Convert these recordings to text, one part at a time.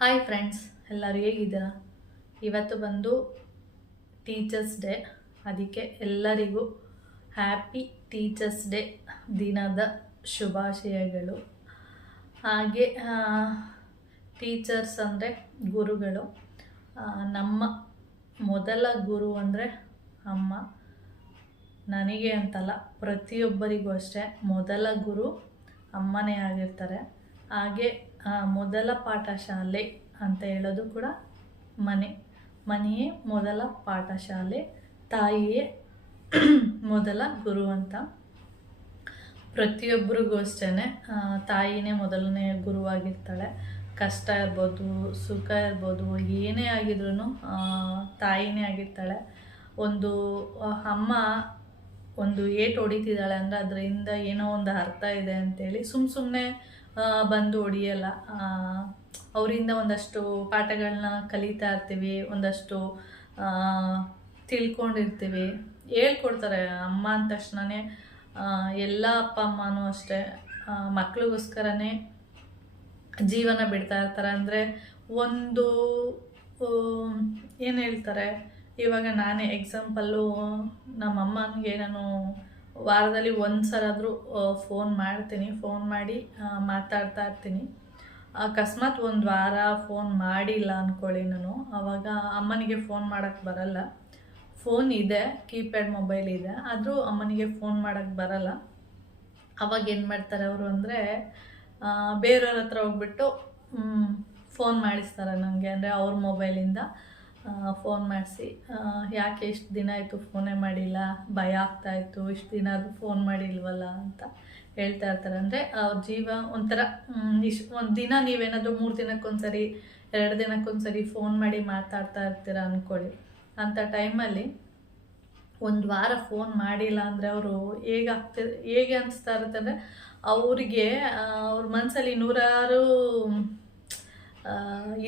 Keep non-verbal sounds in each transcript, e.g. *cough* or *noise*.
Hi friends ಎಲ್ಲರೂ ಹೇಗಿದ್ದೀರಾ? ಇವತ್ತು ಬಂದು ಟೀಚರ್ಸ್ ಡೇ ಅದಕ್ಕೆ ಎಲ್ಲರಿಗೂ ಹ್ಯಾಪಿ ಟೀಚರ್ಸ್ ಡೇ ದಿನದ ಶುಭಾಶಯಗಳು. ಹಾಗೆ ಟೀಚರ್ಸ್ ಅಂದರೆ ಗುರುಗಳು. ನಮ್ಮ ಮೊದಲ ಗುರು ಅಂದರೆ ಅಮ್ಮ. ನನಗೆ ಅಂತಲ್ಲ, ಪ್ರತಿಯೊಬ್ಬರಿಗೂ ಅಷ್ಟೇ ಮೊದಲ ಗುರು ಅಮ್ಮನೇ ಆಗಿರ್ತಾರೆ. ಹಾಗೆ ಮೊದಲ ಪಾಠಶಾಲೆ ಅಂತ ಹೇಳೋದು ಕೂಡ ಮನೆ. ಮನೆಯೇ ಮೊದಲ ಪಾಠಶಾಲೆ, ತಾಯಿಯೇ *clears throat* ಮೊದಲ ಗುರು ಅಂತ. ಪ್ರತಿಯೊಬ್ಬರಿಗೂ ಅಷ್ಟೇ ತಾಯಿನೇ ಮೊದಲನೇ ಗುರುವಾಗಿರ್ತಾಳೆ. ಕಷ್ಟ ಇರ್ಬೋದು, ಸುಖ ಇರ್ಬೋದು, ಏನೇ ಆಗಿದ್ರೂ ತಾಯಿನೇ ಆಗಿರ್ತಾಳೆ. ಒಂದು ಅಮ್ಮ ಒಂದು ಏಟು ಹೊಡಿತಿದ್ದಾಳೆ ಅಂದರೆ ಅದರಿಂದ ಏನೋ ಒಂದು ಅರ್ಥ ಇದೆ ಅಂತೇಳಿ ಸುಮ್ಮ ಸುಮ್ಮನೆ ಬಂದು ಹೊಡಿಯಲ್ಲ ಅವರಿಂದ ಒಂದಷ್ಟು ಪಾಠಗಳನ್ನ ಕಲಿತಾ ಇರ್ತೀವಿ, ಒಂದಷ್ಟು ತಿಳ್ಕೊಂಡಿರ್ತೀವಿ. ಹೇಳ್ಕೊಡ್ತಾರೆ ಅಮ್ಮ ಅಂದ ತಕ್ಷಣನೇ ಎಲ್ಲ ಅಪ್ಪ ಅಮ್ಮನೂ ಅಷ್ಟೇ. ಮಕ್ಳಿಗೋಸ್ಕರನೇ ಜೀವನ ಬಿಡ್ತಾ ಇರ್ತಾರೆ. ಅಂದರೆ ಒಂದು ಏನು ಹೇಳ್ತಾರೆ? ಇವಾಗ ನಾನೇ ಎಕ್ಸಾಂಪಲ್ಲು ನಮ್ಮ ಅಮ್ಮನಿಗೆ ನಾನು ವಾರದಲ್ಲಿ ಒಂದು ಸಲ ಆದರೂ ಫೋನ್ ಮಾಡ್ತೀನಿ. ಫೋನ್ ಮಾಡಿ ಮಾತಾಡ್ತಾ ಇರ್ತೀನಿ. ಅಕಸ್ಮಾತ್ ಒಂದು ವಾರ ಫೋನ್ ಮಾಡಿಲ್ಲ ಅಂದ್ಕೊಳ್ಳಿ ನಾನು. ಆವಾಗ ಅಮ್ಮನಿಗೆ ಫೋನ್ ಮಾಡೋಕ್ಕೆ ಬರಲ್ಲ. ಫೋನ್ ಇದೆ ಕೀಪ್ಯಾಡ್ ಮೊಬೈಲ್ ಇದೆ. ಆದರೂ ಅಮ್ಮನಿಗೆ ಫೋನ್ ಮಾಡೋಕ್ಕೆ ಬರಲ್ಲ. ಅವಾಗ ಏನು ಮಾಡ್ತಾರೆ ಅವರು ಅಂದರೆ ಬೇರೆಯವ್ರ ಹತ್ರ ಹೋಗ್ಬಿಟ್ಟು ಫೋನ್ ಮಾಡಿಸ್ತಾರೆ ನನಗೆ ಅಂದರೆ ಅವ್ರ ಮೊಬೈಲಿಂದ ಫೋನ್ ಮಾಡಿಸಿ. ಯಾಕೆ ಇಷ್ಟು ದಿನ ಆಯಿತು ಫೋನೇ ಮಾಡಿಲ್ಲ? ಭಯ ಆಗ್ತಾಯಿತ್ತು ಇಷ್ಟು ದಿನ ಅದು ಫೋನ್ ಮಾಡಿಲ್ವಲ್ಲ ಅಂತ ಹೇಳ್ತಾ ಇರ್ತಾರೆ. ಅಂದರೆ ಅವ್ರ ಜೀವ ಒಂಥರ ಇಷ್ಟು, ಒಂದು ದಿನ ನೀವೇನಾದರೂ ಮೂರು ದಿನಕ್ಕೊಂದ್ಸರಿ, ಎರಡು ದಿನಕ್ಕೊಂದ್ಸರಿ ಫೋನ್ ಮಾಡಿ ಮಾತಾಡ್ತಾ ಇರ್ತೀರ ಅಂದ್ಕೊಳ್ಳಿ ಅಂಥ ಟೈಮಲ್ಲಿ ಒಂದು ವಾರ ಫೋನ್ ಮಾಡಿಲ್ಲ ಅಂದರೆ ಅವರು ಹೇಗಾಗ್ತಿದೆ ಹೇಗೆ ಅನಿಸ್ತಾ ಇರುತ್ತೆ ಅಂದರೆ ಅವರಿಗೆ ಅವ್ರ ಮನಸ್ಸಲ್ಲಿ ನೂರಾರು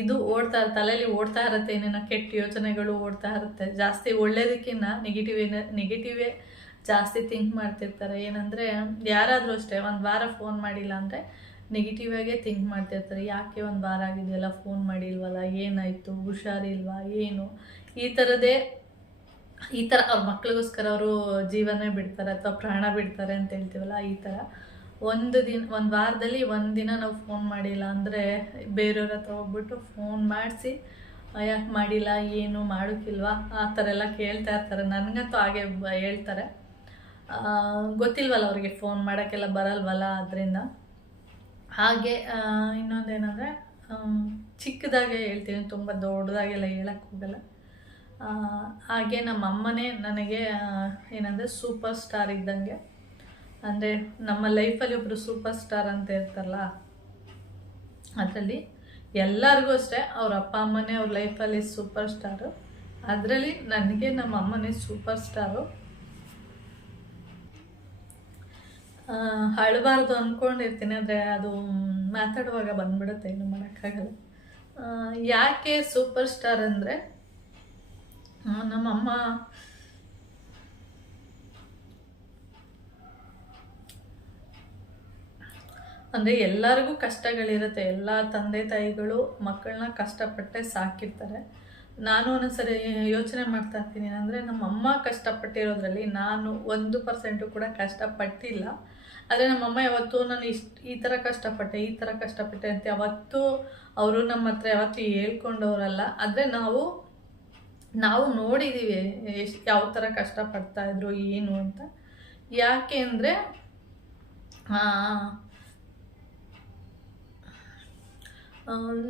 ಇದು ಓಡ್ತಾ ತಲೆಯಲ್ಲಿ ಓಡ್ತಾ ಇರುತ್ತೆ, ಏನೇನೋ ಕೆಟ್ಟ ಯೋಚನೆಗಳು ಓಡ್ತಾ ಇರುತ್ತೆ. ಜಾಸ್ತಿ ಒಳ್ಳೇದಕ್ಕಿಂತ ನೆಗೆಟಿವ್ ಏನ ನೆಗೆಟಿವೇ ಜಾಸ್ತಿ ಥಿಂಕ್ ಮಾಡ್ತಿರ್ತಾರೆ. ಏನಂದರೆ, ಯಾರಾದರೂ ಅಷ್ಟೇ, ಒಂದು ವಾರ ಫೋನ್ ಮಾಡಿಲ್ಲ ಅಂದರೆ ನೆಗೆಟಿವ್ ಆಗೇ ಥಿಂಕ್ ಮಾಡ್ತಿರ್ತಾರೆ. ಯಾಕೆ ಒಂದು ವಾರ ಆಗಿದೆಯಲ್ಲ ಫೋನ್ ಮಾಡಿಲ್ವಲ್ಲ, ಏನಾಯಿತು, ಹುಷಾರಿಲ್ವಾ, ಏನು? ಈ ಥರದೇ ಈ ಥರ ಅವ್ರ ಮಕ್ಳಿಗೋಸ್ಕರ ಅವರು ಜೀವನ ಬಿಡ್ತಾರೆ ಅಥವಾ ಪ್ರಾಣ ಬಿಡ್ತಾರೆ ಅಂತ ಹೇಳ್ತೀವಲ್ಲ, ಈ ಥರ ಒಂದು ದಿನ, ಒಂದು ವಾರದಲ್ಲಿ ಒಂದು ದಿನ ನಾವು ಫೋನ್ ಮಾಡಿಲ್ಲ ಅಂದರೆ ಬೇರೆಯವ್ರ ಹತ್ರ ಹೋಗ್ಬಿಟ್ಟು ಫೋನ್ ಮಾಡಿಸಿ ಯಾಕೆ ಮಾಡಿಲ್ಲ, ಏನು ಮಾಡೋಕ್ಕಿಲ್ವಾ ಆ ಥರ ಎಲ್ಲ ಕೇಳ್ತಾ ಇರ್ತಾರೆ. ನನಗಂತೂ ಹಾಗೆ ಹೇಳ್ತಾರೆ. ಗೊತ್ತಿಲ್ವಲ್ಲ ಅವರಿಗೆ ಫೋನ್ ಮಾಡೋಕ್ಕೆಲ್ಲ ಬರಲ್ವಲ್ಲ ಅದರಿಂದ ಹಾಗೆ ಇನ್ನೊಂದೇನೆಂದರೆ ಚಿಕ್ಕದಾಗೆ ಹೇಳ್ತೀನಿ, ತುಂಬ ದೊಡ್ಡದಾಗೆಲ್ಲ ಹೇಳಕ್ಕೆ ಹೋಗಲ್ಲ. ಹಾಗೆ ನಮ್ಮ ಅಮ್ಮನೇ ನನಗೆ ಏನಂದರೆ ಸೂಪರ್ ಸ್ಟಾರ್ ಇದ್ದಂಗೆ. ಅಂದರೆ ನಮ್ಮ ಲೈಫಲ್ಲಿ ಒಬ್ಬರು ಸೂಪರ್ ಸ್ಟಾರ್ ಅಂತ ಇರ್ತಾರಲ್ಲ, ಅದರಲ್ಲಿ ಎಲ್ಲರಿಗೂ ಅಷ್ಟೇ ಅವ್ರ ಅಪ್ಪ ಅಮ್ಮನೇ ಅವ್ರ ಲೈಫಲ್ಲಿ ಸೂಪರ್ ಸ್ಟಾರು. ಅದರಲ್ಲಿ ನನಗೆ ನಮ್ಮ ಅಮ್ಮನೇ ಸೂಪರ್ ಸ್ಟಾರು. ಅಳಬಾರ್ದು ಅಂದ್ಕೊಂಡಿರ್ತೀನಿ ಅಂದರೆ ಅದು ಮಾತಾಡುವಾಗ ಬಂದ್ಬಿಡುತ್ತೆ ಏನು ಮಾಡೋಕ್ಕಾಗಲ್ಲ. ಯಾಕೆ ಸೂಪರ್ ಸ್ಟಾರ್ ಅಂದರೆ ನಮ್ಮಮ್ಮ ಅಂದರೆ ಎಲ್ಲರಿಗೂ ಕಷ್ಟಗಳಿರುತ್ತೆ. ಎಲ್ಲ ತಂದೆ ತಾಯಿಗಳು ಮಕ್ಕಳನ್ನ ಕಷ್ಟಪಟ್ಟೆ ಸಾಕಿರ್ತಾರೆ. ನಾನು ಒಂದೊಂದ್ಸರಿ ಯೋಚನೆ ಮಾಡ್ತಾ ಇರ್ತೀನಿ ಅಂದರೆ ನಮ್ಮ ಅಮ್ಮ ಕಷ್ಟಪಟ್ಟಿರೋದ್ರಲ್ಲಿ ನಾನು ಒಂದು ಪರ್ಸೆಂಟು ಕೂಡ ಕಷ್ಟಪಟ್ಟಿಲ್ಲ. ಆದರೆ ನಮ್ಮಮ್ಮ ಯಾವತ್ತೂ ನಾನು ಇಷ್ಟು ಈ ಥರ ಕಷ್ಟಪಟ್ಟೆ, ಈ ಥರ ಕಷ್ಟಪಟ್ಟೆ ಅಂತ ಯಾವತ್ತೂ ಅವರು ನಮ್ಮ ಹತ್ರ ಯಾವತ್ತೂ ಹೇಳ್ಕೊಂಡವರಲ್ಲ. ಆದರೆ ನಾವು ನಾವು ನೋಡಿದ್ದೀವಿ ಎಷ್ಟು ಯಾವ ಥರ ಕಷ್ಟಪಡ್ತಾ ಇದ್ರು, ಏನು ಅಂತ. ಯಾಕೆ ಅಂದರೆ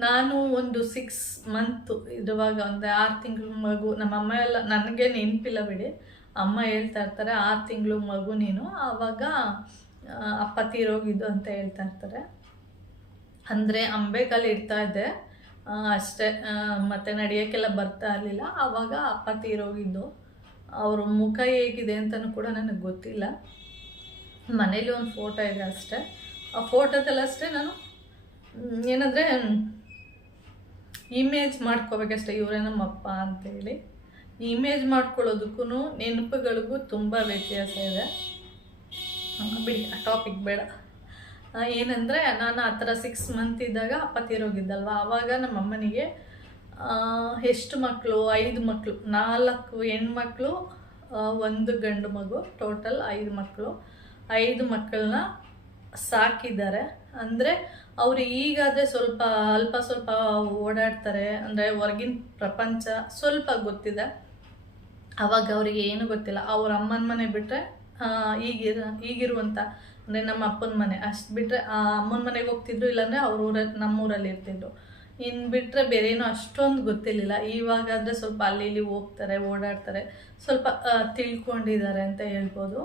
ನಾನು ಒಂದು ಸಿಕ್ಸ್ ಮಂತ್ ಇರುವಾಗ ಒಂದು ಆರು ತಿಂಗಳು ಮಗು, ನಮ್ಮ ಅಮ್ಮ ಎಲ್ಲ ನನಗೆ ನೆನಪಿಲ್ಲ ಬಿಡಿ. ಅಮ್ಮ ಹೇಳ್ತಾ ಇರ್ತಾರೆ, ಆರು ತಿಂಗಳು ಮಗು ನೀನು, ಆವಾಗ ಅಪ್ಪ ತೀರೋಗಿದ್ದು ಅಂತ ಹೇಳ್ತಾ ಇರ್ತಾರೆ. ಅಂದರೆ ಅಂಬೆಗಾಲು ಇಡ್ತಾ ಇದ್ದೆ. ಅಷ್ಟೇ ಮತ್ತೆ ನಡೆಯೋಕ್ಕೆಲ್ಲ ಬರ್ತಾ ಇರಲಿಲ್ಲ. ಆವಾಗ ಅಪ್ಪ ತೀರೋಗಿದ್ದು. ಅವ್ರ ಮುಖ ಹೇಗಿದೆ ಅಂತಲೂ ಕೂಡ ನನಗೆ ಗೊತ್ತಿಲ್ಲ. ಮನೇಲಿ ಒಂದು ಫೋಟೋ ಇದೆ ಅಷ್ಟೇ. ಆ ಫೋಟೋದಲ್ಲಷ್ಟೇ ನಾನು ಏನಂದರೆ ಇಮೇಜ್ ಮಾಡ್ಕೋಬೇಕಷ್ಟೇ ಇವರೇ ನಮ್ಮ ಅಪ್ಪ ಅಂತೇಳಿ. ಇಮೇಜ್ ಮಾಡ್ಕೊಳ್ಳೋದಕ್ಕೂ ನೆನಪುಗಳಿಗೂ ತುಂಬ ವ್ಯತ್ಯಾಸ ಇದೆ. ಬಿಡಿ, ಆ ಟಾಪಿಕ್ ಬೇಡ. ಏನಂದರೆ, ನಾನು ಆ ಥರ ಸಿಕ್ಸ್ ಮಂತ್ ಇದ್ದಾಗ ಅಪ್ಪ ತೀರೋಗಿದ್ದಲ್ವ ಆವಾಗ ನಮ್ಮ ಅಮ್ಮನಿಗೆ ಎಷ್ಟು ಮಕ್ಕಳು ಐದು ಮಕ್ಕಳು ನಾಲ್ಕು ಹೆಣ್ಮಕ್ಳು ಒಂದು ಗಂಡು ಮಗು. ಟೋಟಲ್ ಐದು ಮಕ್ಕಳು ಐದು ಮಕ್ಕಳನ್ನ ಸಾಕಿದ್ದಾರೆ. ಅಂದರೆ ಅವರು ಈಗಾದರೆ ಸ್ವಲ್ಪ ಅಲ್ಪ ಸ್ವಲ್ಪ ಓಡಾಡ್ತಾರೆ, ಅಂದರೆ ಹೊರಗಿನ ಪ್ರಪಂಚ ಸ್ವಲ್ಪ ಗೊತ್ತಿದೆ. ಅವಾಗ ಅವರಿಗೆ ಏನು ಗೊತ್ತಿಲ್ಲ. ಅವ್ರ ಅಮ್ಮನ ಮನೆ ಬಿಟ್ಟರೆ ಈಗಿರ ಈಗಿರುವಂಥ ಅಂದರೆ ನಮ್ಮ ಅಪ್ಪನ ಮನೆ ಅಷ್ಟು ಬಿಟ್ಟರೆ ಆ, ಅಮ್ಮನ ಮನೆಗೆ ಹೋಗ್ತಿದ್ರು, ಇಲ್ಲಾಂದರೆ ಅವ್ರ ಊರಲ್ಲಿ ನಮ್ಮೂರಲ್ಲಿ ಇರ್ತಿದ್ರು. ಇನ್ನು ಬಿಟ್ಟರೆ ಬೇರೇನೂ ಅಷ್ಟೊಂದು ಗೊತ್ತಿರಲಿಲ್ಲ. ಇವಾಗಾದರೆ ಸ್ವಲ್ಪ ಅಲ್ಲಿ ಇಲ್ಲಿ ಹೋಗ್ತಾರೆ, ಓಡಾಡ್ತಾರೆ, ಸ್ವಲ್ಪ ತಿಳ್ಕೊಂಡಿದ್ದಾರೆ ಅಂತ ಹೇಳ್ಬೋದು.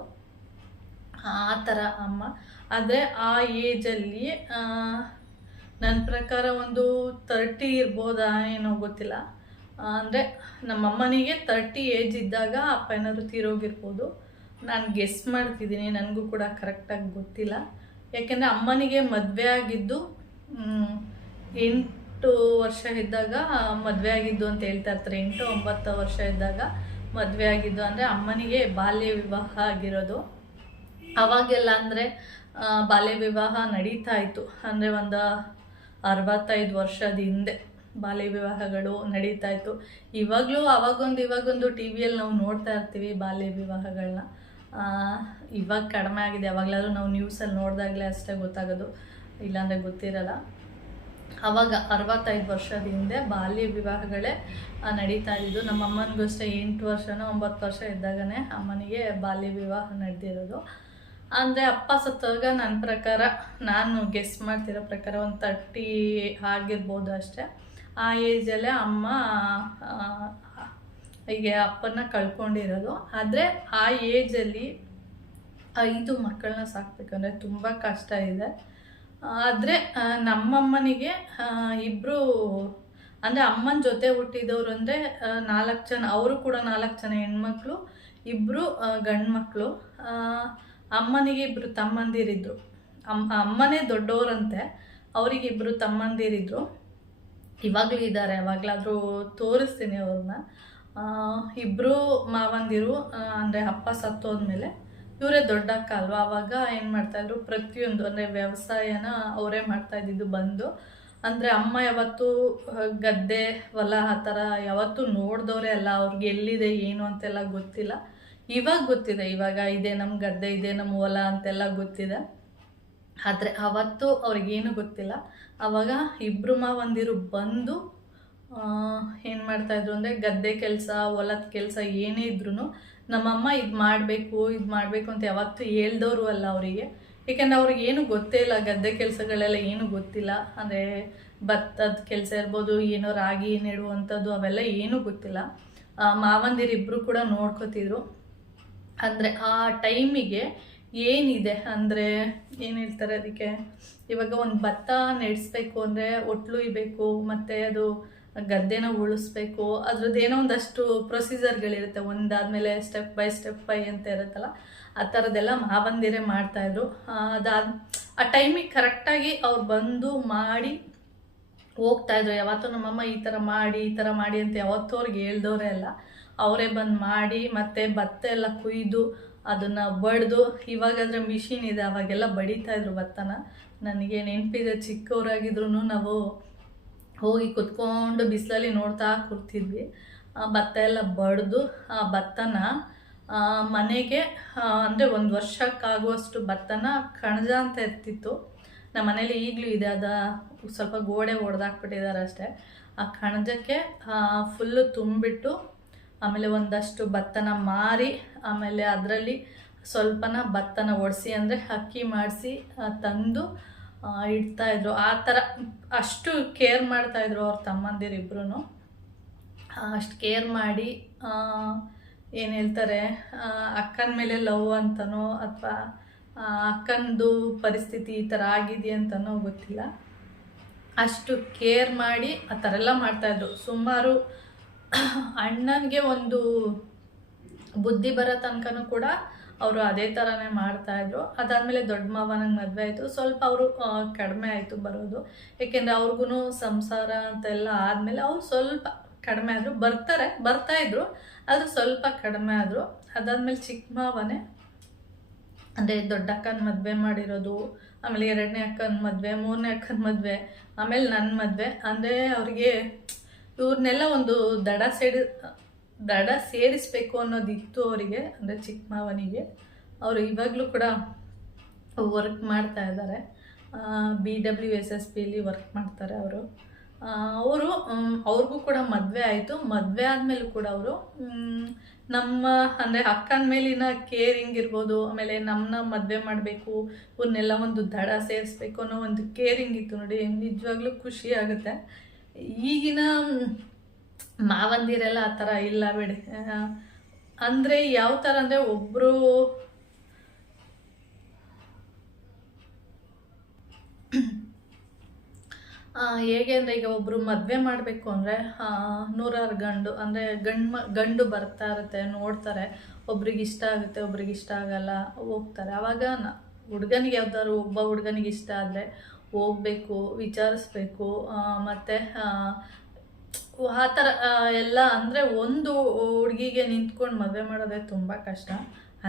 ಆ ಥರ ಅಮ್ಮ. ಆದರೆ ಆ ಏಜಲ್ಲಿ ನನ್ನ ಪ್ರಕಾರ ಒಂದು ತರ್ಟಿ ಇರ್ಬೋದಾ ಏನೋ ಗೊತ್ತಿಲ್ಲ. ಅಂದರೆ ನಮ್ಮಮ್ಮನಿಗೆ ತರ್ಟಿ ಏಜ್ ಇದ್ದಾಗ ಅಪ್ಪ ಏನಾದರೂ ತೀರೋಗಿರ್ಬೋದು. ನಾನು ಗೆಸ್ ಮಾಡ್ತಿದ್ದೀನಿ, ನನಗೂ ಕೂಡ ಕರೆಕ್ಟಾಗಿ ಗೊತ್ತಿಲ್ಲ. ಯಾಕೆಂದರೆ ಅಮ್ಮನಿಗೆ ಮದುವೆ ಆಗಿದ್ದು ಎಂಟು ವರ್ಷ ಇದ್ದಾಗ ಮದುವೆ ಆಗಿದ್ದು ಅಂತ ಹೇಳ್ತಾ ಇರ್ತಾರೆ. ಎಂಟು, ಒಂಬತ್ತು ವರ್ಷ ಇದ್ದಾಗ ಮದುವೆ ಆಗಿದ್ದು. ಅಂದರೆ ಅಮ್ಮನಿಗೆ ಬಾಲ್ಯ ವಿವಾಹ ಆಗಿರೋದು. ಅವಾಗೆಲ್ಲ ಅಂದರೆ ಬಾಲ್ಯ ವಿವಾಹ ನಡೀತಾ ಇತ್ತು. ಅಂದರೆ ಒಂದು ಅರವತ್ತೈದು ವರ್ಷದ ಹಿಂದೆ ಬಾಲ್ಯ ವಿವಾಹಗಳು ನಡೀತಾ ಇತ್ತು. ಇವಾಗಲೂ ಅವಾಗೊಂದು, ಇವಾಗೊಂದು ಟಿ ವಿಯಲ್ಲಿ ನಾವು ನೋಡ್ತಾ ಇರ್ತೀವಿ ಬಾಲ್ಯ ವಿವಾಹಗಳನ್ನ ಇವಾಗ ಕಡಿಮೆ ಆಗಿದೆ. ಯಾವಾಗಲಾದ್ರೂ ನಾವು ನ್ಯೂಸಲ್ಲಿ ನೋಡಿದಾಗಲೇ ಅಷ್ಟೇ ಗೊತ್ತಾಗೋದು. ಇಲ್ಲಾಂದರೆ ಗೊತ್ತಿರಲ್ಲ. ಅವಾಗ ಅರವತ್ತೈದು ವರ್ಷದ ಹಿಂದೆ ಬಾಲ್ಯ ವಿವಾಹಗಳೇ ನಡೀತಾ ಇದ್ದು ನಮ್ಮ ಅಮ್ಮನಿಗೂ ಅಷ್ಟೇ ಎಂಟು ವರ್ಷನೋ ಒಂಬತ್ತು ವರ್ಷ ಇದ್ದಾಗನೇ ಅಮ್ಮನಿಗೆ ಬಾಲ್ಯ ವಿವಾಹ ನಡೆದಿರೋದು. ಅಂದರೆ ಅಪ್ಪ ಸತ್ತಾಗ ನನ್ನ ಪ್ರಕಾರ, ನಾನು ಗೆಸ್ ಮಾಡ್ತಿರೋ ಪ್ರಕಾರ ಒಂದು ತರ್ಟಿ ಆಗಿರ್ಬೋದು ಅಷ್ಟೇ. ಆ ಏಜಲ್ಲೇ ಅಮ್ಮ ಹೀಗೆ ಅಪ್ಪನ ಕಳ್ಕೊಂಡಿರೋದು. ಆದರೆ ಆ ಏಜಲ್ಲಿ ಐದು ಮಕ್ಕಳನ್ನ ಸಾಕ್ಬೇಕಂದ್ರೆ ತುಂಬ ಕಷ್ಟ ಇದೆ. ಆದರೆ ನಮ್ಮಮ್ಮನಿಗೆ ಇಬ್ಬರು ಅಂದರೆ ಅಮ್ಮನ ಜೊತೆ ಹುಟ್ಟಿದವರು ಅಂದರೆ ನಾಲ್ಕು ಜನ, ಅವರು ಕೂಡ ನಾಲ್ಕು ಜನ ಹೆಣ್ಮಕ್ಳು ಇಬ್ಬರು ಗಂಡು ಮಕ್ಕಳು ಅಮ್ಮನಿಗೆ ಇಬ್ಬರು ತಮ್ಮಂದಿರಿದ್ರು. ಅಮ್ಮ ಅಮ್ಮನೇ ದೊಡ್ಡವರಂತೆ ಅವರಿಗೆ ಇಬ್ಬರು ತಮ್ಮಂದಿರಿದ್ರು. ಇವಾಗಲೂ ಇದ್ದಾರೆ, ಯಾವಾಗಲಾದರೂ ತೋರಿಸ್ತೀನಿ ಅವ್ರನ್ನ. ಇಬ್ಬರು ಮಾವಂದಿರು ಅಂದರೆ ಅಪ್ಪ ಸತ್ತೋದ್ಮೇಲೆ ಇವರೇ ದೊಡ್ಡಕ್ಕ ಅಲ್ವಾ? ಅವಾಗ ಏನು ಮಾಡ್ತಾಯಿದ್ರು ಪ್ರತಿಯೊಂದು, ಅಂದರೆ ವ್ಯವಸಾಯನ ಅವರೇ ಮಾಡ್ತಾ ಇದ್ದಿದ್ದು ಬಂದು. ಅಂದರೆ ಅಮ್ಮ ಯಾವತ್ತೂ ಗದ್ದೆ, ಹೊಲ ಆ ಥರ ಯಾವತ್ತೂ ನೋಡಿದವರೇ ಅಲ್ಲ. ಅವ್ರಿಗೆ ಎಲ್ಲಿದೆ, ಏನು ಅಂತೆಲ್ಲ ಗೊತ್ತಿಲ್ಲ. ಇವಾಗ ಗೊತ್ತಿದೆ ಇವಾಗ ಇದೆ ನಮ್ಮ ಗದ್ದೆ ಇದೆ ನಮ್ಮ ಹೊಲ ಅಂತೆಲ್ಲ ಗೊತ್ತಿದೆ. ಆದರೆ ಅವತ್ತು ಅವ್ರಿಗೇನು ಗೊತ್ತಿಲ್ಲ. ಅವಾಗ ಇಬ್ಬರು ಮಾವಂದಿರು ಬಂದು ಏನು ಮಾಡ್ತಾಯಿದ್ರು ಅಂದರೆ ಗದ್ದೆ ಕೆಲಸ ಹೊಲದ ಕೆಲಸ ಏನೇ ಇದ್ರೂ ನಮ್ಮಮ್ಮ ಇದು ಮಾಡಬೇಕು ಇದು ಮಾಡಬೇಕು ಅಂತ ಯಾವತ್ತೂ ಹೇಳ್ದವರು ಅಲ್ಲ ಅವರಿಗೆ. ಏಕೆಂದರೆ ಅವ್ರಿಗೆ ಏನು ಗೊತ್ತೇ ಇಲ್ಲ ಗದ್ದೆ ಕೆಲಸಗಳೆಲ್ಲ ಏನು ಗೊತ್ತಿಲ್ಲ. ಅಂದರೆ ಭತ್ತದ ಕೆಲಸ ಇರ್ಬೋದು ಏನೋ ರಾಗಿ ನೆಡುವಂಥದ್ದು ಅವೆಲ್ಲ ಏನೂ ಗೊತ್ತಿಲ್ಲ. ಆ, ಮಾವಂದಿರಿಬ್ಬರು ಕೂಡ ನೋಡ್ಕೋತಿದ್ರು. ಅಂದರೆ ಆ ಟೈಮಿಗೆ ಏನಿದೆ ಅಂದರೆ ಏನು ಹೇಳ್ತಾರೆ ಅದಕ್ಕೆ? ಇವಾಗ ಒಂದು ಭತ್ತ ನೆಡ್ಸ್ಬೇಕು ಅಂದರೆ ಒಟ್ಲು ಇಬೇಕು ಮತ್ತು ಅದು ಗದ್ದೆನ ಉಳಿಸ್ಬೇಕು, ಅದ್ರದ್ದು ಏನೋ ಒಂದಷ್ಟು ಪ್ರೊಸೀಜರ್ಗಳಿರುತ್ತೆ ಒಂದಾದಮೇಲೆ ಸ್ಟೆಪ್ ಬೈ ಸ್ಟೆಪ್ ಬೈ ಅಂತ ಇರುತ್ತಲ್ಲ, ಆ ಥರದ್ದೆಲ್ಲ ಮಾವಂದಿರೇ ಮಾಡ್ತಾಯಿದ್ರು ಅದಾದ, ಆ ಟೈಮಿಗೆ ಕರೆಕ್ಟಾಗಿ ಅವ್ರು ಬಂದು ಮಾಡಿ ಹೋಗ್ತಾಯಿದ್ರು ಯಾವತ್ತೂ ನಮ್ಮಮ್ಮ ಈ ಥರ ಮಾಡಿ, ಈ ಥರ ಮಾಡಿ ಅಂತ ಯಾವತ್ತೂ ಅವ್ರಿಗೆ ಹೇಳ್ದವರೇ ಅಲ್ಲ. ಅವರೇ ಬಂದು ಮಾಡಿ ಮತ್ತು ಭತ್ತ ಎಲ್ಲ ಕುಯ್ದು ಅದನ್ನು ಬಡ್ದು ಇವಾಗಾದರೆ ಮಿಷಿನ್ ಇದೆ, ಅವಾಗೆಲ್ಲ ಬಡಿತಾಯಿದ್ರು ಭತ್ತನ. ನನಗೆ ನೆನಪಿದೆ ಚಿಕ್ಕವರಾಗಿದ್ರು ನಾವು ಹೋಗಿ ಕುತ್ಕೊಂಡು ಬಿಸಿಲಲ್ಲಿ ನೋಡ್ತಾ ಕೂರ್ತಿದ್ವಿ. ಆ ಭತ್ತ ಎಲ್ಲ ಬಡ್ದು ಆ ಭತ್ತನ ಮನೆಗೆ ಅಂದರೆ ಒಂದು ವರ್ಷಕ್ಕಾಗುವಷ್ಟು ಭತ್ತನ ಕಣಜ ಅಂತ ಇರ್ತಿತ್ತು ನಮ್ಮ ಮನೇಲಿ ಈಗಲೂ ಇದೆ, ಅದ ಸ್ವಲ್ಪ ಗೋಡೆ ಒಡೆದಾಕ್ಬಿಟ್ಟಿದ್ದಾರೆ ಅಷ್ಟೇ. ಆ ಕಣಜಕ್ಕೆ ಫುಲ್ಲು ತುಂಬಿಟ್ಟು ಆಮೇಲೆ ಒಂದಷ್ಟು ಭತ್ತನ ಮಾರಿ, ಆಮೇಲೆ ಅದರಲ್ಲಿ ಸ್ವಲ್ಪನ ಭತ್ತನ ಒಡಿಸಿ ಅಂದರೆ ಅಕ್ಕಿ ಮಾಡಿಸಿ ತಂದು ಇಡ್ತಾಯಿದ್ರು ಆ ಥರ ಅಷ್ಟು ಕೇರ್ ಮಾಡ್ತಾಯಿದ್ರು ಅವ್ರ ತಮ್ಮಂದಿರಿಬ್ರು ಅಷ್ಟು ಕೇರ್ ಮಾಡಿ ಏನು ಹೇಳ್ತಾರೆ ಅಕ್ಕನ ಮೇಲೆ ಲವ್ ಅಂತನೋ ಅಥವಾ ಅಕ್ಕಂದು ಪರಿಸ್ಥಿತಿ ಈ ಥರ ಆಗಿದೆಯಂತನೋ ಗೊತ್ತಿಲ್ಲ. ಅಷ್ಟು ಕೇರ್ ಮಾಡಿ ಆ ಥರ ಎಲ್ಲ ಮಾಡ್ತಾಯಿದ್ರು ಸುಮಾರು ಅಣ್ಣನಿಗೆ ಒಂದು ಬುದ್ಧಿ ಬರೋ ತನಕನೂ ಕೂಡ ಅವರು ಅದೇ ಥರನೇ ಮಾಡ್ತಾಯಿದ್ರು ಅದಾದಮೇಲೆ ದೊಡ್ಡ ಮಾವನಿಗೆ ಮದುವೆ ಆಯಿತು. ಸ್ವಲ್ಪ ಅವರು ಕಡಿಮೆ ಆಯಿತು ಬರೋದು. ಏಕೆಂದರೆ ಅವ್ರಿಗೂ ಸಂಸಾರ ಅಂತೆಲ್ಲ ಆದಮೇಲೆ ಅವ್ರು ಸ್ವಲ್ಪ ಕಡಿಮೆ ಆದರು. ಬರ್ತಾರೆ ಬರ್ತಾಯಿದ್ರು ಆದರೆ ಸ್ವಲ್ಪ ಕಡಿಮೆ ಆದರು. ಅದಾದಮೇಲೆ ಚಿಕ್ಕ ಮಾವನೇ, ಅಂದರೆ ದೊಡ್ಡಕ್ಕನ ಮದುವೆ ಮಾಡಿರೋದು, ಆಮೇಲೆ ಎರಡನೇ ಅಕ್ಕನ ಮದುವೆ, ಮೂರನೇ ಅಕ್ಕನ ಮದುವೆ, ಆಮೇಲೆ ನನ್ನ ಮದುವೆ. ಅಂದರೆ ಅವ್ರಿಗೆ ಇವ್ರನ್ನೆಲ್ಲ ಒಂದು ದಡ ಸೇರಿ, ದಡ ಸೇರಿಸಬೇಕು ಅನ್ನೋದಿತ್ತು ಅವರಿಗೆ, ಅಂದರೆ ಚಿಕ್ಕ ಮಾವನಿಗೆ ಅವರು ಇವಾಗಲೂ ಕೂಡ ವರ್ಕ್ ಮಾಡ್ತಾ ಇದ್ದಾರೆ. ಬಿ ಡಬ್ಲ್ಯೂ ಎಸ್ ಎಸ್ ಪಿಲಿ ವರ್ಕ್ ಮಾಡ್ತಾರೆ ಅವರು. ಅವರು ಅವ್ರಿಗೂ ಕೂಡ ಮದುವೆ ಆಯಿತು. ಮದುವೆ ಆದಮೇಲೂ ಕೂಡ ಅವರು ನಮ್ಮ, ಅಂದರೆ ಅಕ್ಕನ ಮೇಲಿನ ಕೇರಿಂಗ್ ಇರ್ಬೋದು, ಆಮೇಲೆ ನಮ್ಮನ್ನ ಮದುವೆ ಮಾಡಬೇಕು, ಇವ್ರನ್ನೆಲ್ಲ ಒಂದು ದಡ ಸೇರಿಸ್ಬೇಕು ಅನ್ನೋ ಒಂದು ಕೇರಿಂಗ್ ಇತ್ತು ನೋಡಿ, ನಿಜವಾಗ್ಲೂ ಖುಷಿ ಆಗುತ್ತೆ. ಈಗಿನ ಮಾವಂದಿರೆಲ್ಲ ಆ ಥರ ಇಲ್ಲ ಬಿಡಿ. ಅಂದರೆ ಯಾವ ಥರ ಅಂದರೆ ಒಬ್ಬರು ಹೇಗೆ ಅಂದರೆ ಈಗ ಒಬ್ಬರು ಮದುವೆ ಮಾಡಬೇಕು ಅಂದರೆ ನೂರಾರು ಗಂಡು, ಅಂದರೆ ಗಂಡು ಮ, ಗಂಡು ಬರ್ತಾ ಇರುತ್ತೆ, ನೋಡ್ತಾರೆ. ಒಬ್ರಿಗೆ ಇಷ್ಟ ಆಗುತ್ತೆ, ಒಬ್ರಿಗೆ ಇಷ್ಟ ಆಗಲ್ಲ, ಹೋಗ್ತಾರೆ. ಆವಾಗ ಹುಡುಗನಿಗೆ ಯಾವ್ದಾದ್ರು ಒಬ್ಬ ಹುಡುಗನಿಗೆ ಇಷ್ಟ ಆದರೆ ಹೋಗ್ಬೇಕು, ವಿಚಾರಿಸ್ಬೇಕು ಮತ್ತು, ಆ ಥರ ಎಲ್ಲ ಅಂದರೆ ಒಂದು ಹುಡುಗಿಗೆ ನಿಂತ್ಕೊಂಡು ಮದುವೆ ಮಾಡೋದೇ ತುಂಬ ಕಷ್ಟ.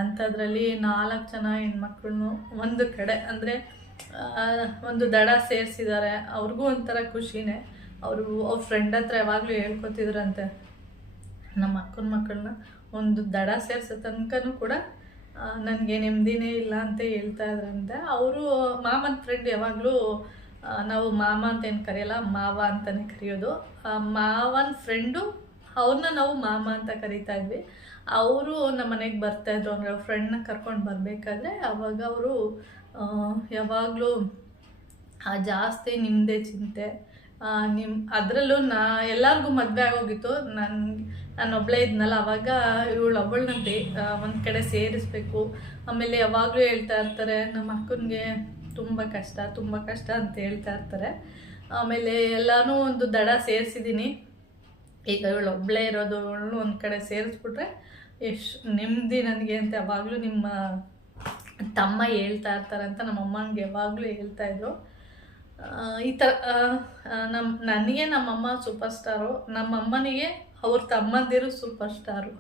ಅಂಥದ್ರಲ್ಲಿ ನಾಲ್ಕು ಜನ ಹೆಣ್ಮಕ್ಳು ಒಂದು ಕಡೆ ಅಂದರೆ ಒಂದು ದಡ ಸೇರಿಸಿದ್ದಾರೆ. ಅವ್ರಿಗೂ ಒಂಥರ ಖುಷಿನೇ. ಅವರು, ಅವ್ರ ಫ್ರೆಂಡ್ ಹತ್ರ ಯಾವಾಗಲೂ ಹೇಳ್ಕೊತಿದ್ರಂತೆ. ನಮ್ಮ ಅಕ್ಕನ ಮಕ್ಕಳನ್ನ ಒಂದು ದಡ ಸೇರಿಸೋ ತನಕನೂ ಕೂಡ ನನಗೆ ನೆಮ್ಮದಿನೇ ಇಲ್ಲ ಅಂತ ಹೇಳ್ತಾ ಇದ್ರಂತೆ. ಅವರು ಮಾಮನ ಫ್ರೆಂಡ್ ಯಾವಾಗಲೂ ನಾವು ಮಾಮ ಅಂತ ಏನು ಕರೆಯಲ್ಲ, ಮಾವ ಅಂತಲೇ ಕರೆಯೋದು. ಮಾವನ ಫ್ರೆಂಡು ಅವ್ರನ್ನ ನಾವು ಮಾಮ ಅಂತ ಕರಿತಾ ಇದ್ವಿ. ಅವರು ನಮ್ಮ ಮನೆಗೆ ಬರ್ತಾಯಿದ್ರು ಅಂದರೆ ಅವ್ರ ಫ್ರೆಂಡ್ನ ಕರ್ಕೊಂಡು ಬರಬೇಕಾದ್ರೆ, ಅವಾಗ ಅವರು ಯಾವಾಗಲೂ ಜಾಸ್ತಿ ನಿಮ್ಮದೇ ಚಿಂತೆ ನಿಮ್ಮ ಅದರಲ್ಲೂ ನಾ ಎಲ್ಲರಿಗೂ ಮದುವೆ ಆಗೋಗಿತ್ತು. ನನ್ನ ನಾನು ಒಬ್ಬಳೇ ಇದ್ನಲ್ಲ, ಅವಾಗ ಇವಳು ಒಬ್ಬಳನ್ನ ಬೇ ಒಂದು ಕಡೆ ಸೇರಿಸ್ಬೇಕು. ಆಮೇಲೆ ಯಾವಾಗಲೂ ಹೇಳ್ತಾ ಇರ್ತಾರೆ, ನಮ್ಮ ಅಕ್ಕನಿಗೆ ತುಂಬ ಕಷ್ಟ ತುಂಬ ಕಷ್ಟ ಅಂತ ಹೇಳ್ತಾ ಇರ್ತಾರೆ. ಆಮೇಲೆ ಎಲ್ಲನೂ ಒಂದು ದಡ ಸೇರಿಸಿದ್ದೀನಿ ಈಗ ಇವಳು ಒಬ್ಬಳೇ ಇರೋದು ಇವಳು ಒಂದು ಕಡೆ ಸೇರಿಸ್ಬಿಟ್ರೆ, ಎಷ್ಟು ನೆಮ್ಮದಿ ನನಗೆ ಅಂತ ಯಾವಾಗಲೂ ನಿಮ್ಮ ತಮ್ಮ ಹೇಳ್ತಾ ಇರ್ತಾರೆ ಅಂತ ನಮ್ಮ ಅಮ್ಮನಿಗೆ ಯಾವಾಗಲೂ ಹೇಳ್ತಾಯಿದ್ರು ಈ ಥರ ನಮ್ಮ ನನಗೆ ನಮ್ಮಮ್ಮ ಸೂಪರ್ ಸ್ಟಾರು ನಮ್ಮಮ್ಮನಿಗೆ ಅವ್ರ ತಮ್ಮಂದಿರು ಸೂಪರ್ ಸ್ಟಾರು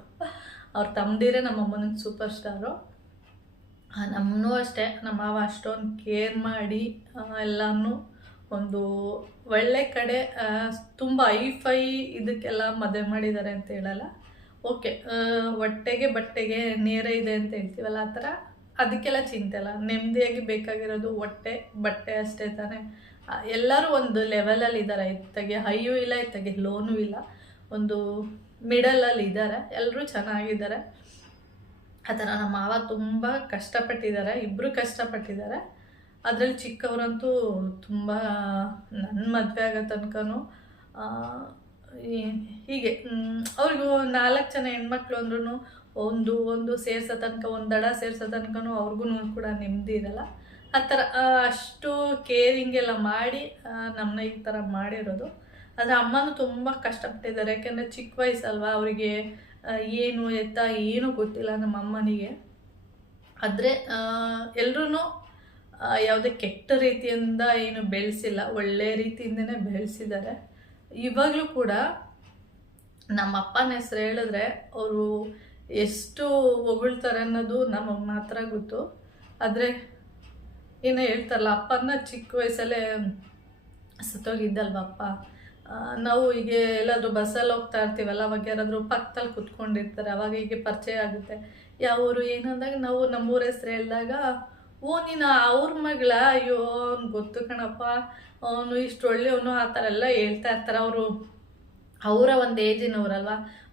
ಅವ್ರ ತಮ್ಮದಿರೇ ನಮ್ಮಮ್ಮನಿಗೆ ಸೂಪರ್ ಸ್ಟಾರು ನಮ್ಮನೂ ಅಷ್ಟೇ. ನಮ್ಮ ಮಾವ ಅಷ್ಟೊಂದು ಕೇರ್ ಮಾಡಿ ಎಲ್ಲನೂ ಒಂದು ಒಳ್ಳೆ ಕಡೆ ತುಂಬ ಐಫೈ ಇದಕ್ಕೆಲ್ಲ ಮದುವೆ ಮಾಡಿದ್ದಾರೆ ಅಂತ ಹೇಳಲ್ಲ. ಓಕೆ ಹೊಟ್ಟೆಗೆ ಬಟ್ಟೆಗೆ ನೇರ ಇದೆ ಅಂತ ಹೇಳ್ತೀವಲ್ಲ ಆ ಥರ ಅದಕ್ಕೆಲ್ಲ ಚಿಂತೆ ಅಲ್ಲ. ನೆಮ್ಮದಿಯಾಗಿ ಬೇಕಾಗಿರೋದು ಹೊಟ್ಟೆ, ಬಟ್ಟೆ ಅಷ್ಟೇ ತಾನೆ. ಎಲ್ಲರೂ ಒಂದು ಲೆವೆಲಲ್ಲಿ ಇದ್ದಾರೆ. ಇತ್ತಗೆ ಹೈಯೂ ಇಲ್ಲ, ಇತ್ತಗೆ ಲೋನು ಇಲ್ಲ. ಒಂದು ಮಿಡಲಲ್ಲಿ ಇದ್ದಾರೆ. ಎಲ್ಲರೂ ಚೆನ್ನಾಗಿದ್ದಾರೆ. ಆ ಥರ ನಮ್ಮ ಮಾವ ತುಂಬ ಕಷ್ಟಪಟ್ಟಿದ್ದಾರೆ. ಇಬ್ಬರು ಕಷ್ಟಪಟ್ಟಿದ್ದಾರೆ. ಅದರಲ್ಲಿ ಚಿಕ್ಕವರಂತೂ ತುಂಬ ನನ್ನ ಮದುವೆ ಆಗೋ ತನಕನೂ ಹೀಗೆ ಅವ್ರಿಗೂ ನಾಲ್ಕು ಜನ ಹೆಣ್ಮಕ್ಳು ಅಂದ್ರೂ ಒಂದು ಒಂದು ಸೇರ್ಸೋ ತನಕ, ಒಂದು ದಡ ಸೇರ್ಸೋ ತನಕನೂ ಅವ್ರಿಗೂ ಕೂಡ ನೆಮ್ಮದಿ ಇರಲ್ಲ. ಆ ಥರ ಅಷ್ಟು ಕೇರಿಂಗ್ ಎಲ್ಲ ಮಾಡಿ ನಮ್ಮನ್ನ ಈ ಥರ ಮಾಡಿರೋದು. ಆದರೆ ಅಮ್ಮನೂ ತುಂಬ ಕಷ್ಟಪಟ್ಟಿದ್ದಾರೆ. ಯಾಕೆಂದರೆ ಚಿಕ್ಕ ವಯಸ್ಸಲ್ವಾ ಅವರಿಗೆ ಏನು ಎತ್ತ ಏನೂ ಗೊತ್ತಿಲ್ಲ ನಮ್ಮ ಅಮ್ಮನಿಗೆ. ಆದರೆ ಎಲ್ಲರೂ ಯಾವುದೇ ಕೆಟ್ಟ ರೀತಿಯಿಂದ ಏನು ಬೆಳೆಸಿಲ್ಲ. ಒಳ್ಳೆಯ ರೀತಿಯಿಂದನೇ ಬೆಳೆಸಿದ್ದಾರೆ. ಇವಾಗಲೂ ಕೂಡ ನಮ್ಮ ಅಪ್ಪನ ಹೆಸರು ಹೇಳಿದ್ರೆ, ಅವರು ಎಷ್ಟು ಹೊಗಳ್ತಾರೆ ಅನ್ನೋದು ನಮಗೆ ಮಾತ್ರ ಗೊತ್ತು. ಆದರೆ ಏನೋ ಹೇಳ್ತಾರಲ್ಲ ಅಪ್ಪನ ಚಿಕ್ಕ ವಯಸ್ಸಲ್ಲೇ ಸತ್ತೋಗಿದ್ದಲ್ವ ಅಪ್ಪ? ನಾವು ಈಗ ಎಲ್ಲಾದರೂ ಬಸ್ಸಲ್ಲಿ ಹೋಗ್ತಾ ಇರ್ತೀವಲ್ಲ, ಅವಾಗ ಯಾರಾದರೂ ಪಕ್ಕದಲ್ಲಿ ಕುತ್ಕೊಂಡಿರ್ತಾರೆ, ಅವಾಗ ಹೀಗೆ ಪರಿಚಯ ಆಗುತ್ತೆ. ಯಾವ ಊರು ಅಂದಾಗ ನಾವು ನಮ್ಮೂರ ಹೆಸ್ರು ಹೇಳಿದಾಗ, ಓ, ನೀನು ಅವ್ರ ಮಗಳ? ಅಯ್ಯೋ, ಅವ್ನು ಗೊತ್ತು ಕಣಪ್ಪ. ಅವನು ಇಷ್ಟು ಒಳ್ಳೆಯವನು. ಆ ಥರ ಎಲ್ಲ ಹೇಳ್ತಾ ಇರ್ತಾರೆ ಅವರು. ಅವರ ಒಂದು ಏಜಿನವರಲ್ವ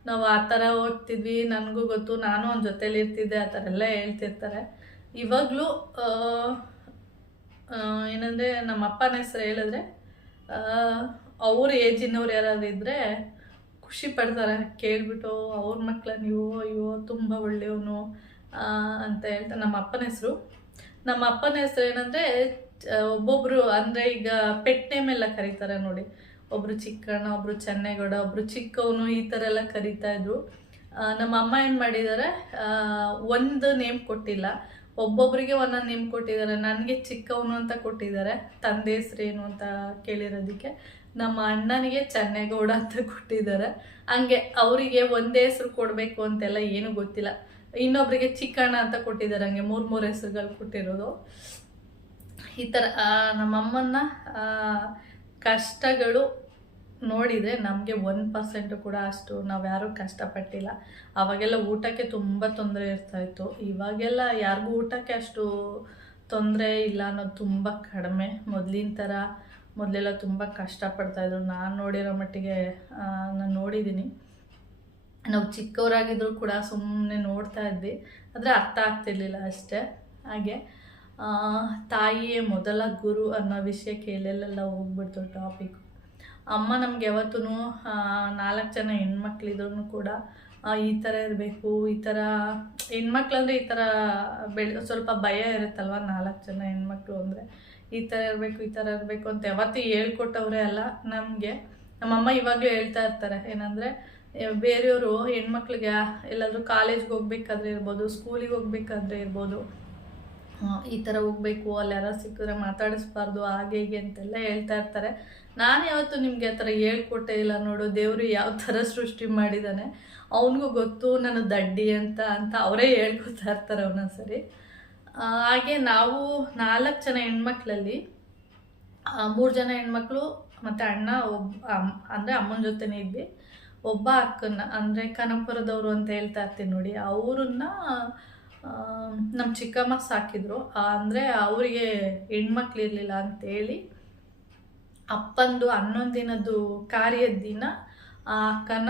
ನಾವು ಆ ಥರ ಓದ್ತಿದ್ವಿ, ನನಗೂ ಗೊತ್ತು, ನಾನು ಅವ್ನ ಜೊತೇಲಿ ಇರ್ತಿದ್ದೆ, ಆ ಥರ ಎಲ್ಲ ಹೇಳ್ತಿರ್ತಾರೆ. ಇವಾಗಲೂ ಏನಂದರೆ ನಮ್ಮ ಅಪ್ಪನ ಹೆಸರು ಹೇಳಿದ್ರೆ ಅವ್ರ ಏಜಿನವ್ರು ಯಾರಾದ್ರು ಇದ್ದರೆ ಖುಷಿ ಪಡ್ತಾರೆ, ಕೇಳಿಬಿಟ್ಟು ಅವ್ರ ಮಕ್ಕಳ ನೀವು, ಅಯ್ಯೋ, ತುಂಬ ಒಳ್ಳೆಯವನು ಅಂತ ಹೇಳ್ತಾರೆ ನಮ್ಮ ಅಪ್ಪನ ಹೆಸರು. ನಮ್ಮ ಅಪ್ಪನ ಹೆಸರು ಏನಂದರೆ ಒಬ್ಬೊಬ್ಬರು ಅಂದರೆ ಈಗ ಪೆಟ್ ನೇಮ್ ಎಲ್ಲ ಕರೀತಾರೆ ನೋಡಿ. ಒಬ್ಬರು ಚಿಕ್ಕಣ್ಣ ಒಬ್ಬರು ಚೆನ್ನೇಗೌಡ ಒಬ್ಬರು ಚಿಕ್ಕವನು ಈ ಥರ ಎಲ್ಲ ಕರಿತಾ ಇದ್ರು. ನಮ್ಮ ಅಮ್ಮ ಏನು ಮಾಡಿದ್ದಾರೆ ಒಂದು ನೇಮ್ ಕೊಟ್ಟಿಲ್ಲ. ಒಬ್ಬೊಬ್ಬರಿಗೆ ಒಂದೊಂದು ನೇಮ್ ಕೊಟ್ಟಿದ್ದಾರೆ. ನನಗೆ ಚಿಕ್ಕವನು ಅಂತ ಕೊಟ್ಟಿದ್ದಾರೆ, ತಂದೆ ಹೆಸ್ರೇನು ಅಂತ ಕೇಳಿರೋದಕ್ಕೆ. ನಮ್ಮ ಅಣ್ಣನಿಗೆ ಚೆನ್ನೇಗೌಡ ಅಂತ ಕೊಟ್ಟಿದ್ದಾರೆ. ಹಂಗೆ ಅವರಿಗೆ ಒಂದೇ ಹೆಸರು ಕೊಡಬೇಕು ಅಂತೆಲ್ಲ ಏನೂ ಗೊತ್ತಿಲ್ಲ. ಇನ್ನೊಬ್ಬರಿಗೆ ಚಿಕ್ಕಣ್ಣ ಅಂತ ಕೊಟ್ಟಿದ್ದಾರೆ, ಹಂಗೆ ಮೂರು ಮೂರು ಹೆಸರುಗಳು ಕೊಟ್ಟಿರೋದು. ಈ ಥರ ನಮ್ಮಮ್ಮನ್ನ ನಮ್ಮಮ್ಮನ ಕಷ್ಟಗಳು ನೋಡಿದರೆ ನಮಗೆ ಒನ್ ಪರ್ಸೆಂಟು ಕೂಡ ಅಷ್ಟು ನಾವು ಯಾರೂ ಕಷ್ಟಪಟ್ಟಿಲ್ಲ. ಅವಾಗೆಲ್ಲ ಊಟಕ್ಕೆ ತುಂಬ ತೊಂದರೆ ಇರ್ತಾಯಿತ್ತು ಇವಾಗೆಲ್ಲ ಯಾರಿಗೂ ಊಟಕ್ಕೆ ಅಷ್ಟು ತೊಂದರೆ ಇಲ್ಲ ಅನ್ನೋದು ತುಂಬ ಕಡಿಮೆ. ಮೊದಲಿನ ಥರ ಮೊದಲೆಲ್ಲ ತುಂಬ ಕಷ್ಟಪಡ್ತಾಯಿದ್ರು ನಾನು ನೋಡಿರೋ ಮಟ್ಟಿಗೆ ನಾನು ನೋಡಿದ್ದೀನಿ ನಾವು ಚಿಕ್ಕವರಾಗಿದ್ದರೂ ಕೂಡ ಸುಮ್ಮನೆ ನೋಡ್ತಾ ಇದ್ವಿ. ಆದರೆ ಅರ್ಥ ಆಗ್ತಿರ್ಲಿಲ್ಲ ಅಷ್ಟೇ. ಹಾಗೆ ತಾಯಿಯೇ ಮೊದಲ ಗುರು ಅನ್ನೋ ವಿಷಯಕ್ಕೆ ಎಲ್ಲೆಲ್ಲೆಲ್ಲ ಹೋಗ್ಬಿಡ್ತು ಟಾಪಿಕ್ ಅಮ್ಮ ನಮ್ಗೆ ಯಾವತ್ತೂ ನಾಲ್ಕು ಜನ ಹೆಣ್ಮಕ್ಳಿದ್ರು ಕೂಡ ಈ ಥರ ಇರಬೇಕು, ಈ ಥರ ಹೆಣ್ಮಕ್ಳಂದ್ರೆ ಈ ಥರ ಬೆಳೆ, ಸ್ವಲ್ಪ ಭಯ ಇರುತ್ತಲ್ವ ನಾಲ್ಕು ಜನ ಹೆಣ್ಮಕ್ಳು ಅಂದರೆ? ಈ ಥರ ಇರಬೇಕು, ಈ ಥರ ಇರಬೇಕು ಅಂತ ಯಾವತ್ತೂ ಹೇಳ್ಕೊಟ್ಟವ್ರೆ ಅಲ್ಲ ನಮಗೆ. ನಮ್ಮಮ್ಮ ಇವಾಗಲೂ ಹೇಳ್ತಾ ಇರ್ತಾರೆ, ಏನಂದರೆ ಬೇರೆಯವರು ಹೆಣ್ಮಕ್ಳಿಗೆ ಎಲ್ಲಾದರೂ ಕಾಲೇಜ್ಗೆ ಹೋಗ್ಬೇಕಾದ್ರೆ ಇರ್ಬೋದು, ಸ್ಕೂಲಿಗೆ ಹೋಗ್ಬೇಕಾದ್ರೆ ಇರ್ಬೋದು ಈ ಥರ ಹೋಗ್ಬೇಕು, ಅಲ್ಲಿ ಯಾರೋ ಸಿಕ್ಕಿದ್ರೆ ಮಾತಾಡಿಸ್ಬಾರ್ದು, ಹಾಗೆ ಹೀಗೆ ಅಂತೆಲ್ಲ ಹೇಳ್ತಾ ಇರ್ತಾರೆ. ನಾನು ಯಾವತ್ತೂ ನಿಮಗೆ ಆ ಥರ ಹೇಳ್ಕೊಟ್ಟೇ ಇಲ್ಲ ನೋಡು ದೇವರು ಯಾವ ಥರ ಸೃಷ್ಟಿ ಮಾಡಿದ್ದಾನೆ ಅವನಿಗೂ ಗೊತ್ತು ನಾನು ದಡ್ಡಿ ಅಂತ ಅಂತ ಅವರೇ ಹೇಳ್ಕೊತಾ ಇರ್ತಾರೆ ಆ, ಹಾಗೆ ನಾವು ನಾಲ್ಕು ಜನ ಹೆಣ್ಮಕ್ಳಲ್ಲಿ ಮೂರು ಜನ ಹೆಣ್ಮಕ್ಳು ಮತ್ತು ಅಣ್ಣ ಒಬ್ಬ ಅಂದರೆ ಅಮ್ಮನ ಜೊತೆನೇ ಇದ್ವಿ. ಒಬ್ಬ ಅಕ್ಕನ ಅಂದರೆ ಕನಪುರದವರು ಅಂತ ಹೇಳ್ತಾ ಇರ್ತೀನಿ ನೋಡಿ ಅವ್ರನ್ನ ನಮ್ಮ ಚಿಕ್ಕಮ್ಮ ಸಾಕಿದ್ರು. ಅಂದರೆ ಅವರಿಗೆ ಹೆಣ್ಮಕ್ಳು ಇರಲಿಲ್ಲ ಅಂತೇಳಿ ಅಪ್ಪಂದು ಹನ್ನೊಂದು ದಿನದ್ದು ಕಾರ್ಯದ ದಿನ ಆ ಅಕ್ಕನ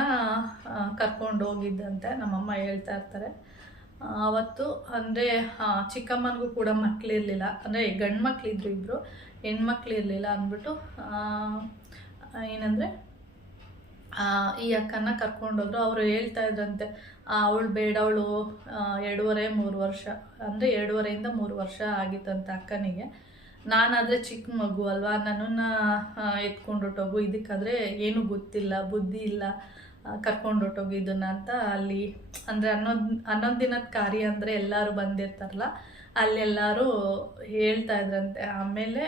ಕರ್ಕೊಂಡು ಹೋಗಿದ್ದಂತೆ ನಮ್ಮಮ್ಮ ಹೇಳ್ತಾ ಇರ್ತಾರೆ. ಅವತ್ತು ಅಂದರೆ ಚಿಕ್ಕಮ್ಮನಿಗೂ ಕೂಡ ಮಕ್ಕಳಿರಲಿಲ್ಲ ಅಂದರೆ ಗಂಡು ಮಕ್ಕಳಿದ್ರು ಇಬ್ಬರು ಹೆಣ್ಮಕ್ಳು ಇರಲಿಲ್ಲ ಅಂದ್ಬಿಟ್ಟು ಏನಂದರೆ ಈ ಅಕ್ಕನ ಕರ್ಕೊಂಡೋದ್ರು ಅವರು ಹೇಳ್ತಾ ಇದ್ರಂತೆ ಅವಳು ಬೇಡ, ಅವಳು ಎರಡೂವರೆ, ಮೂರು ವರ್ಷ. ಅಂದರೆ ಎರಡೂವರೆಯಿಂದ ಮೂರು ವರ್ಷ ಆಗಿತ್ತಂತೆ ಅಕ್ಕನಿಗೆ. ನಾನಾದರೆ ಚಿಕ್ಕ ಮಗು ಅಲ್ವಾ? ನನ್ನನ್ನು ಎತ್ಕೊಂಡು ಹೊಟ್ಟೋಗು ಇದಕ್ಕಾದರೆ ಏನೂ ಗೊತ್ತಿಲ್ಲ, ಬುದ್ಧಿ ಇಲ್ಲ ಕರ್ಕೊಂಡು ಹೊಟ್ಟೋಗು ಇದನ್ನ ಅಂತ ಅಲ್ಲಿ, ಅಂದರೆ ಹನ್ನೊಂದು ಹನ್ನೊಂದು ದಿನದ ಕಾರ್ಯ ಅಂದರೆ ಎಲ್ಲರೂ ಬಂದಿರ್ತಾರಲ್ಲ, ಅಲ್ಲೆಲ್ಲರೂ ಹೇಳ್ತಾ ಇದ್ರಂತೆ. ಆಮೇಲೆ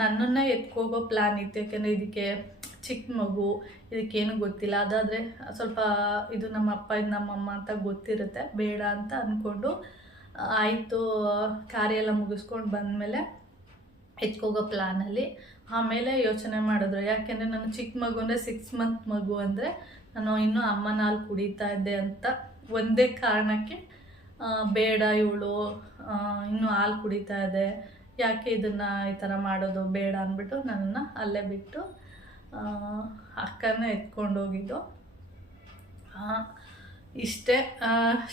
ನನ್ನನ್ನು ಎತ್ಕೋಗೋ ಪ್ಲ್ಯಾನ್ ಇತ್ತು. ಯಾಕೆಂದರೆ ಇದಕ್ಕೆ ಚಿಕ್ಕ ಮಗು, ಇದಕ್ಕೇನು ಗೊತ್ತಿಲ್ಲ. ಅದಾದರೆ ಸ್ವಲ್ಪ ಇದು ನಮ್ಮ ಅಪ್ಪ, ಇದು ನಮ್ಮಮ್ಮ ಅಂತ ಗೊತ್ತಿರುತ್ತೆ. ಬೇಡ ಅಂತ ಅಂದ್ಕೊಂಡು ಆಯಿತು, ಕಾರ್ಯ ಎಲ್ಲ ಮುಗಿಸ್ಕೊಂಡು ಬಂದಮೇಲೆ ಎತ್ಕೋಗೋ ಪ್ಲ್ಯಾನಲ್ಲಿ ಆಮೇಲೆ ಯೋಚನೆ ಮಾಡಿದ್ರು. ಯಾಕೆಂದರೆ ನಾನು ಚಿಕ್ಕ ಮಗು ಅಂದರೆ ಸಿಕ್ಸ್ ಮಂತ್ ಮಗು ಅಂದರೆ ನಾನು ಇನ್ನೂ ಅಮ್ಮನ ಹಾಲು ಕುಡಿತಾ ಇದ್ದೆ ಅಂತ ಒಂದೇ ಕಾರಣಕ್ಕೆ ಬೇಡ ಇವಳು ಇನ್ನೂ ಹಾಲು ಕುಡಿತಾ ಇದೆ. ಯಾಕೆ ಇದನ್ನು ಈ ಥರ ಮಾಡೋದು? ಬೇಡ ಅಂದ್ಬಿಟ್ಟು ನನ್ನನ್ನು ಅಲ್ಲೇ ಬಿಟ್ಟು ಅಕ್ಕನ ಎತ್ಕೊಂಡು ಹೋಗಿದ್ದು ಆ, ಇಷ್ಟೇ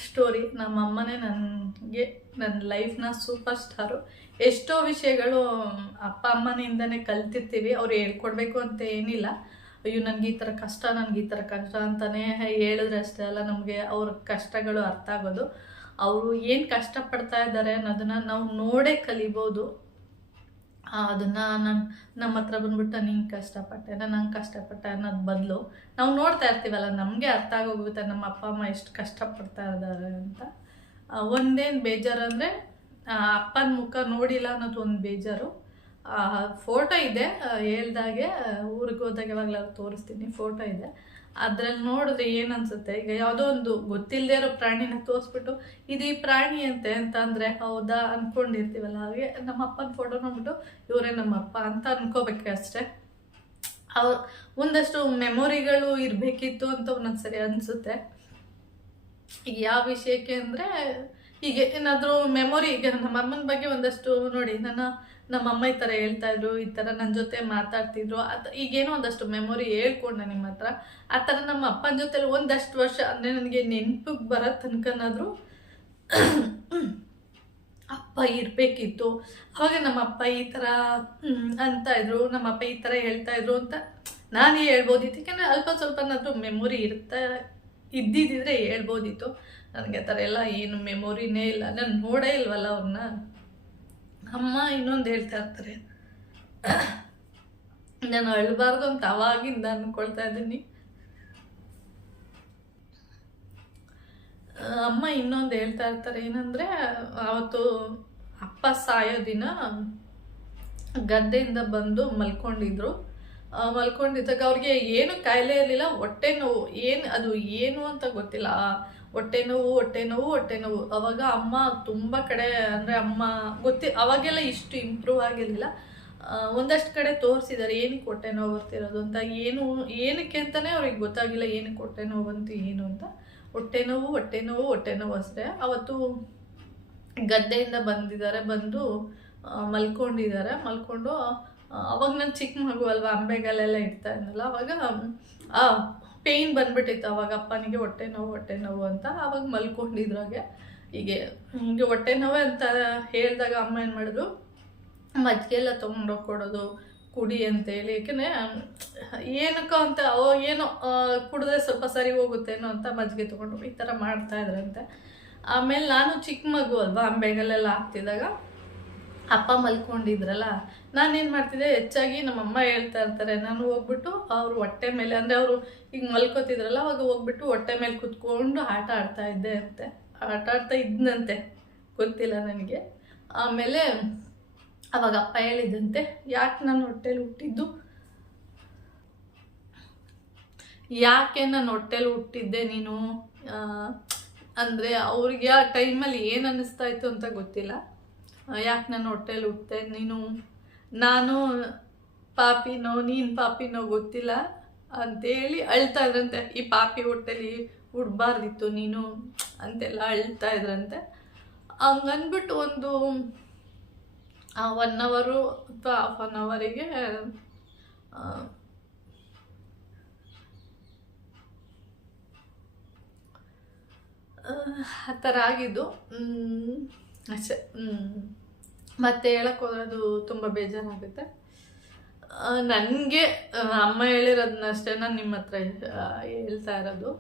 ಸ್ಟೋರಿ ನಮ್ಮಮ್ಮನೇ ನನಗೆ ನನ್ನ ಲೈಫ್ನ ಸೂಪರ್ ಸ್ಟಾರು ಎಷ್ಟೋ ವಿಷಯಗಳು ಅಪ್ಪ ಅಮ್ಮನಿಂದನೇ ಕಲ್ತಿರ್ತೀವಿ, ಅವ್ರು ಹೇಳ್ಕೊಡ್ಬೇಕು ಅಂತ ಏನಿಲ್ಲ. ಅಯ್ಯೋ, ನನಗೆ ಈ ಥರ ಕಷ್ಟ, ನನಗೆ ಈ ಥರ ಕಷ್ಟ ಅಂತಲೇ ಹೇಳಿದ್ರೆ ಅಷ್ಟೇ ಅಲ್ಲ, ನಮಗೆ ಅವ್ರ ಕಷ್ಟಗಳು ಅರ್ಥ ಆಗೋದು. ಅವರು ಏನು ಕಷ್ಟಪಡ್ತಾ ಇದ್ದಾರೆ ಅನ್ನೋದನ್ನು ನಾವು ನೋಡೇ ಕಲಿಬೋದು. ಅದನ್ನ ನಾನು ನಮ್ಮ ಹತ್ರ ಬಂದ್ಬಿಟ್ಟು ನೀನು ಕಷ್ಟಪಟ್ಟೆ, ನಾನು ನಂಗೆ ಕಷ್ಟಪಟ್ಟೆ ಅನ್ನೋದು ಬದಲು ನಾವು ನೋಡ್ತಾ ಇರ್ತೀವಲ್ಲ, ನಮಗೆ ಅರ್ಥ ಆಗೋಗುತ್ತೆ ನಮ್ಮ ಅಪ್ಪ, ಅಮ್ಮ ಎಷ್ಟು ಕಷ್ಟಪಡ್ತಾ ಇದ್ದಾರೆ ಅಂತ. ಒಂದೇನು ಬೇಜಾರು ಅಂದರೆ ಅಪ್ಪನ ಮುಖ ನೋಡಿಲ್ಲ ಅನ್ನೋದು ಒಂದು ಬೇಜಾರು. ಫೋಟೋ ಇದೆ. ಹೇಳ್ದಾಗೆ ಊರಿಗೆ ಹೋದಾಗ ಯಾವಾಗಲಾದ್ರು ತೋರಿಸ್ತೀನಿ. ಫೋಟೋ ಇದೆ. ಅದ್ರಲ್ಲಿ ನೋಡಿದ್ರೆ ಏನು ಅನ್ಸುತ್ತೆ? ಈಗ ಯಾವುದೋ ಒಂದು ಗೊತ್ತಿಲ್ಲದೆ ಇರೋ ಪ್ರಾಣಿನ ತೋರಿಸ್ಬಿಟ್ಟು, ಇದು ಈ ಪ್ರಾಣಿ ಅಂತೆ ಅಂತ ಅಂದರೆ, ಹೌದಾ? ಅಂದ್ಕೊಂಡಿರ್ತೀವಲ್ಲ ಹಾಗೆ ನಮ್ಮ ಅಪ್ಪನ ಫೋಟೋ ನೋಡ್ಬಿಟ್ಟು, ಇವರೇ ನಮ್ಮ ಅಪ್ಪ ಅಂತ ಅನ್ಕೋಬೇಕು ಅಷ್ಟೇ. ಅವ್ರ ಒಂದಷ್ಟು ಮೆಮೊರಿಗಳು ಇರಬೇಕಿತ್ತು ಅಂತ ಒಂದೊಂದು ಸರಿ ಅನಿಸುತ್ತೆ. ಈಗ ಯಾವ ವಿಷಯಕ್ಕೆ ಅಂದರೆ ಹೀಗೆ ಏನಾದರೂ ಮೆಮೊರಿ ಈಗ ನಮ್ಮ ಅಮ್ಮನ ಬಗ್ಗೆ ಒಂದಷ್ಟು ನೋಡಿ. ನನ್ನ ನಮ್ಮಮ್ಮ ಈ ಥರ ಹೇಳ್ತಾ ಇದ್ರು, ಈ ಥರ ನನ್ನ ಜೊತೆ ಮಾತಾಡ್ತಿದ್ರು. ಅದು ಈಗೇನೋ ಒಂದಷ್ಟು ಮೆಮೊರಿ ಹೇಳ್ಕೊಂಡೆ ನಿಮ್ಮ ಹತ್ರ. ಆ ಥರ ನಮ್ಮ ಅಪ್ಪನ ಜೊತೆಲಿ ಒಂದಷ್ಟು ವರ್ಷ ಅಂದರೆ ನನಗೆ ನೆನ್ಪಿಗೆ ಬರೋ ತನಕನಾದರೂ *clears throat* ಅಪ್ಪ ಇರಬೇಕಿತ್ತು. ಅವಾಗ ನಮ್ಮ ಅಪ್ಪ ಈ ಥರ ಅಂತ ಇದ್ರು, ನಮ್ಮ ಅಪ್ಪ ಈ ಥರ ಹೇಳ್ತಾ ಇದ್ರು ಅಂತ ನಾನೇ ಹೇಳ್ಬೋದಿತ್ತು ಯಾಕೆಂದರೆ ಅಲ್ಪ ಸ್ವಲ್ಪನಾದರೂ ಮೆಮೊರಿ ಇರ್ತಾ ಇದ್ದಿದ್ದಿದ್ರೆ ಹೇಳ್ಬೋದಿತ್ತು. ನನಗೆ ಆ ಥರ ಎಲ್ಲ ಏನು ಮೆಮೊರಿನೇ ಇಲ್ಲ. ನಾನು ನೋಡೇ ಇಲ್ವಲ್ಲ ಅವ್ರನ್ನ ಅಮ್ಮ ಇನ್ನೊಂದು ಹೇಳ್ತಾ ಇರ್ತಾರೆ. ನಾನು ಅಳಬಾರ್ದು ಅಂತ ಅವಾಗಿಂದ ಅನ್ಕೊಳ್ತಾ ಇದ್ದೀನಿ. ಅಮ್ಮ ಇನ್ನೊಂದು ಹೇಳ್ತಾ ಇರ್ತಾರೆ, ಏನಂದರೆ, ಅವತ್ತು ಅಪ್ಪ ಸಾಯೋ ದಿನ ಗದ್ದೆಯಿಂದ ಬಂದು ಮಲ್ಕೊಂಡಿದ್ರು. ಮಲ್ಕೊಂಡಿದ್ದಾಗ ಅವ್ರಿಗೆ ಏನು ಕಾಯಿಲೆ ಇರಲಿಲ್ಲ, ಹೊಟ್ಟೆ ನೋವು, ಏನು, ಅದು ಏನು ಅಂತ ಗೊತ್ತಿಲ್ಲ. ಹೊಟ್ಟೆ ನೋವು ಹೊಟ್ಟೆ ನೋವು ಹೊಟ್ಟೆ ನೋವು. ಅವಾಗ ಅಮ್ಮ ತುಂಬ ಕಡೆ, ಅಂದರೆ ಅಮ್ಮ ಗೊತ್ತಿ, ಅವಾಗೆಲ್ಲ ಇಷ್ಟು ಇಂಪ್ರೂವ್ ಆಗಿರಲಿಲ್ಲ. ಒಂದಷ್ಟು ಕಡೆ ತೋರಿಸಿದ್ದಾರೆ ಏನಕ್ಕೆ ಹೊಟ್ಟೆ ನೋವು ಬರ್ತಿರೋದು ಅಂತ. ಏನು, ಏನಕ್ಕೆ ಅಂತಲೇ ಅವ್ರಿಗೆ ಗೊತ್ತಾಗಿಲ್ಲ, ಏನಕ್ಕೆ ಹೊಟ್ಟೆ ನೋವು ಅಂತ, ಏನು ಅಂತ. ಹೊಟ್ಟೆ ನೋವು ಹೊಟ್ಟೆ ನೋವು ಹೊಟ್ಟೆ ನೋವು ಅಷ್ಟೇ. ಅವತ್ತು ಗದ್ದೆಯಿಂದ ಬಂದಿದ್ದಾರೆ, ಬಂದು ಮಲ್ಕೊಂಡಿದ್ದಾರೆ. ಮಲ್ಕೊಂಡು ಅವಾಗ ನಾನು ಚಿಕ್ಕ ಮಗು ಅಲ್ವಾ, ಅಂಬೆಗಾಲೆಲ್ಲ ಇಡ್ತಾ ಇದ್ನಲ್ಲ, ಅವಾಗ ಪೇಯ್ನ್ ಬಂದ್ಬಿಟ್ಟಿತ್ತು. ಅವಾಗ ಅಪ್ಪನಿಗೆ ಹೊಟ್ಟೆ ನೋವು ಹೊಟ್ಟೆ ನೋವು ಅಂತ ಅವಾಗ ಮಲ್ಕೊಂಡಿದ್ರಾಗೆ ಹೀಗೆ ಹಿಂಗೆ ಹೊಟ್ಟೆ ನೋವೇ ಅಂತ ಹೇಳಿದಾಗ ಅಮ್ಮ ಏನು ಮಾಡಿದ್ರು ಮಜ್ಜಿಗೆ ಎಲ್ಲ ತೊಗೊಂಡೋಗಿ ಕೊಡೋದು, ಕುಡಿ ಅಂತೇಳಿ ಯಾಕೆ ಏನಕ್ಕೋ ಅಂತ, ಓ, ಏನೋ ಕುಡಿದ್ರೆ ಸ್ವಲ್ಪ ಸರಿ ಹೋಗುತ್ತೇನೋ ಅಂತ ಮಜ್ಜಿಗೆ ತೊಗೊಂಡು ಈ ಥರ ಮಾಡ್ತಾಯಿದ್ರಂತೆ ಆಮೇಲೆ ನಾನು ಚಿಕ್ಕ ಮಗು ಅಲ್ವಾ, ಅಂಬೆಗಲ್ಲೆಲ್ಲ ಹಾಕ್ತಿದ್ದಾಗ ಅಪ್ಪ ಮಲ್ಕೊಂಡಿದ್ರಲ್ಲ, ನಾನೇನು ಮಾಡ್ತಿದ್ದೆ, ಹೆಚ್ಚಾಗಿ ನಮ್ಮಮ್ಮ ಹೇಳ್ತಾ ಇರ್ತಾರೆ, ನಾನು ಹೋಗ್ಬಿಟ್ಟು ಅವರು ಹೊಟ್ಟೆ ಮೇಲೆ, ಅಂದರೆ ಅವರು ಈಗ ಮಲ್ಕೋತಿದ್ರಲ್ಲ, ಅವಾಗ ಹೋಗ್ಬಿಟ್ಟು ಹೊಟ್ಟೆ ಮೇಲೆ ಕುತ್ಕೊಂಡು ಆಟ ಆಡ್ತಾ ಇದ್ದೆ ಅಂತೆ. ಆಟ ಆಡ್ತಾ ಇದ್ನಂತೆ, ಗೊತ್ತಿಲ್ಲ ನನಗೆ. ಆಮೇಲೆ ಅವಾಗ ಅಪ್ಪ ಹೇಳಿದಂತೆ ಯಾಕೆ ನಾನು ಹೊಟ್ಟೆಲಿ ಹುಟ್ಟಿದ್ದು? ಯಾಕೆ ನಾನು ಹೊಟ್ಟೆಲಿ ಹುಟ್ಟಿದ್ದೆ ನೀನು? ಅಂದರೆ ಅವ್ರಿಗೆ ಆ ಟೈಮಲ್ಲಿ ಏನು ಅನ್ನಿಸ್ತಾ ಇತ್ತು ಅಂತ ಗೊತ್ತಿಲ್ಲ. ಯಾಕೆ ನಾನು ಹೊಟ್ಟೆಲಿ ಹುಟ್ಟೆ ನೀನು? ನಾನು ಪಾಪಿನೋ, ನೀನು ಪಾಪಿನೋ ಗೊತ್ತಿಲ್ಲ ಅಂತೇಳಿ ಅಳ್ತಾ ಇದ್ರಂತೆ. ಈ ಪಾಪಿ ಹೊಟ್ಟೆಲಿ ಹುಡ್ಬಾರ್ದಿತ್ತು ನೀನು ಅಂತೆಲ್ಲ ಅಳ್ತಾ ಇದ್ರಂತೆ. ಹಂಗನ್ಬಿಟ್ಟು ಒಂದು ಒನ್ ಅವರು ಅಥವಾ ಹಾಫ್ ಆನ್ ಅವರಿಗೆ ಆ ಥರ ಆಗಿದ್ದು. ಅಷ್ಟೇ. ಮತ್ತೆ ಹೇಳಕ್ಕೆ ಅದು ತುಂಬ ಬೇಜಾರಾಗುತ್ತೆ. ನನಗೆ ಅಮ್ಮ ಹೇಳಿರೋದನ್ನಷ್ಟೇ ನಾನು ನಿಮ್ಮ ಹತ್ರ ಹೇಳ್ತಾ ಇರೋದು.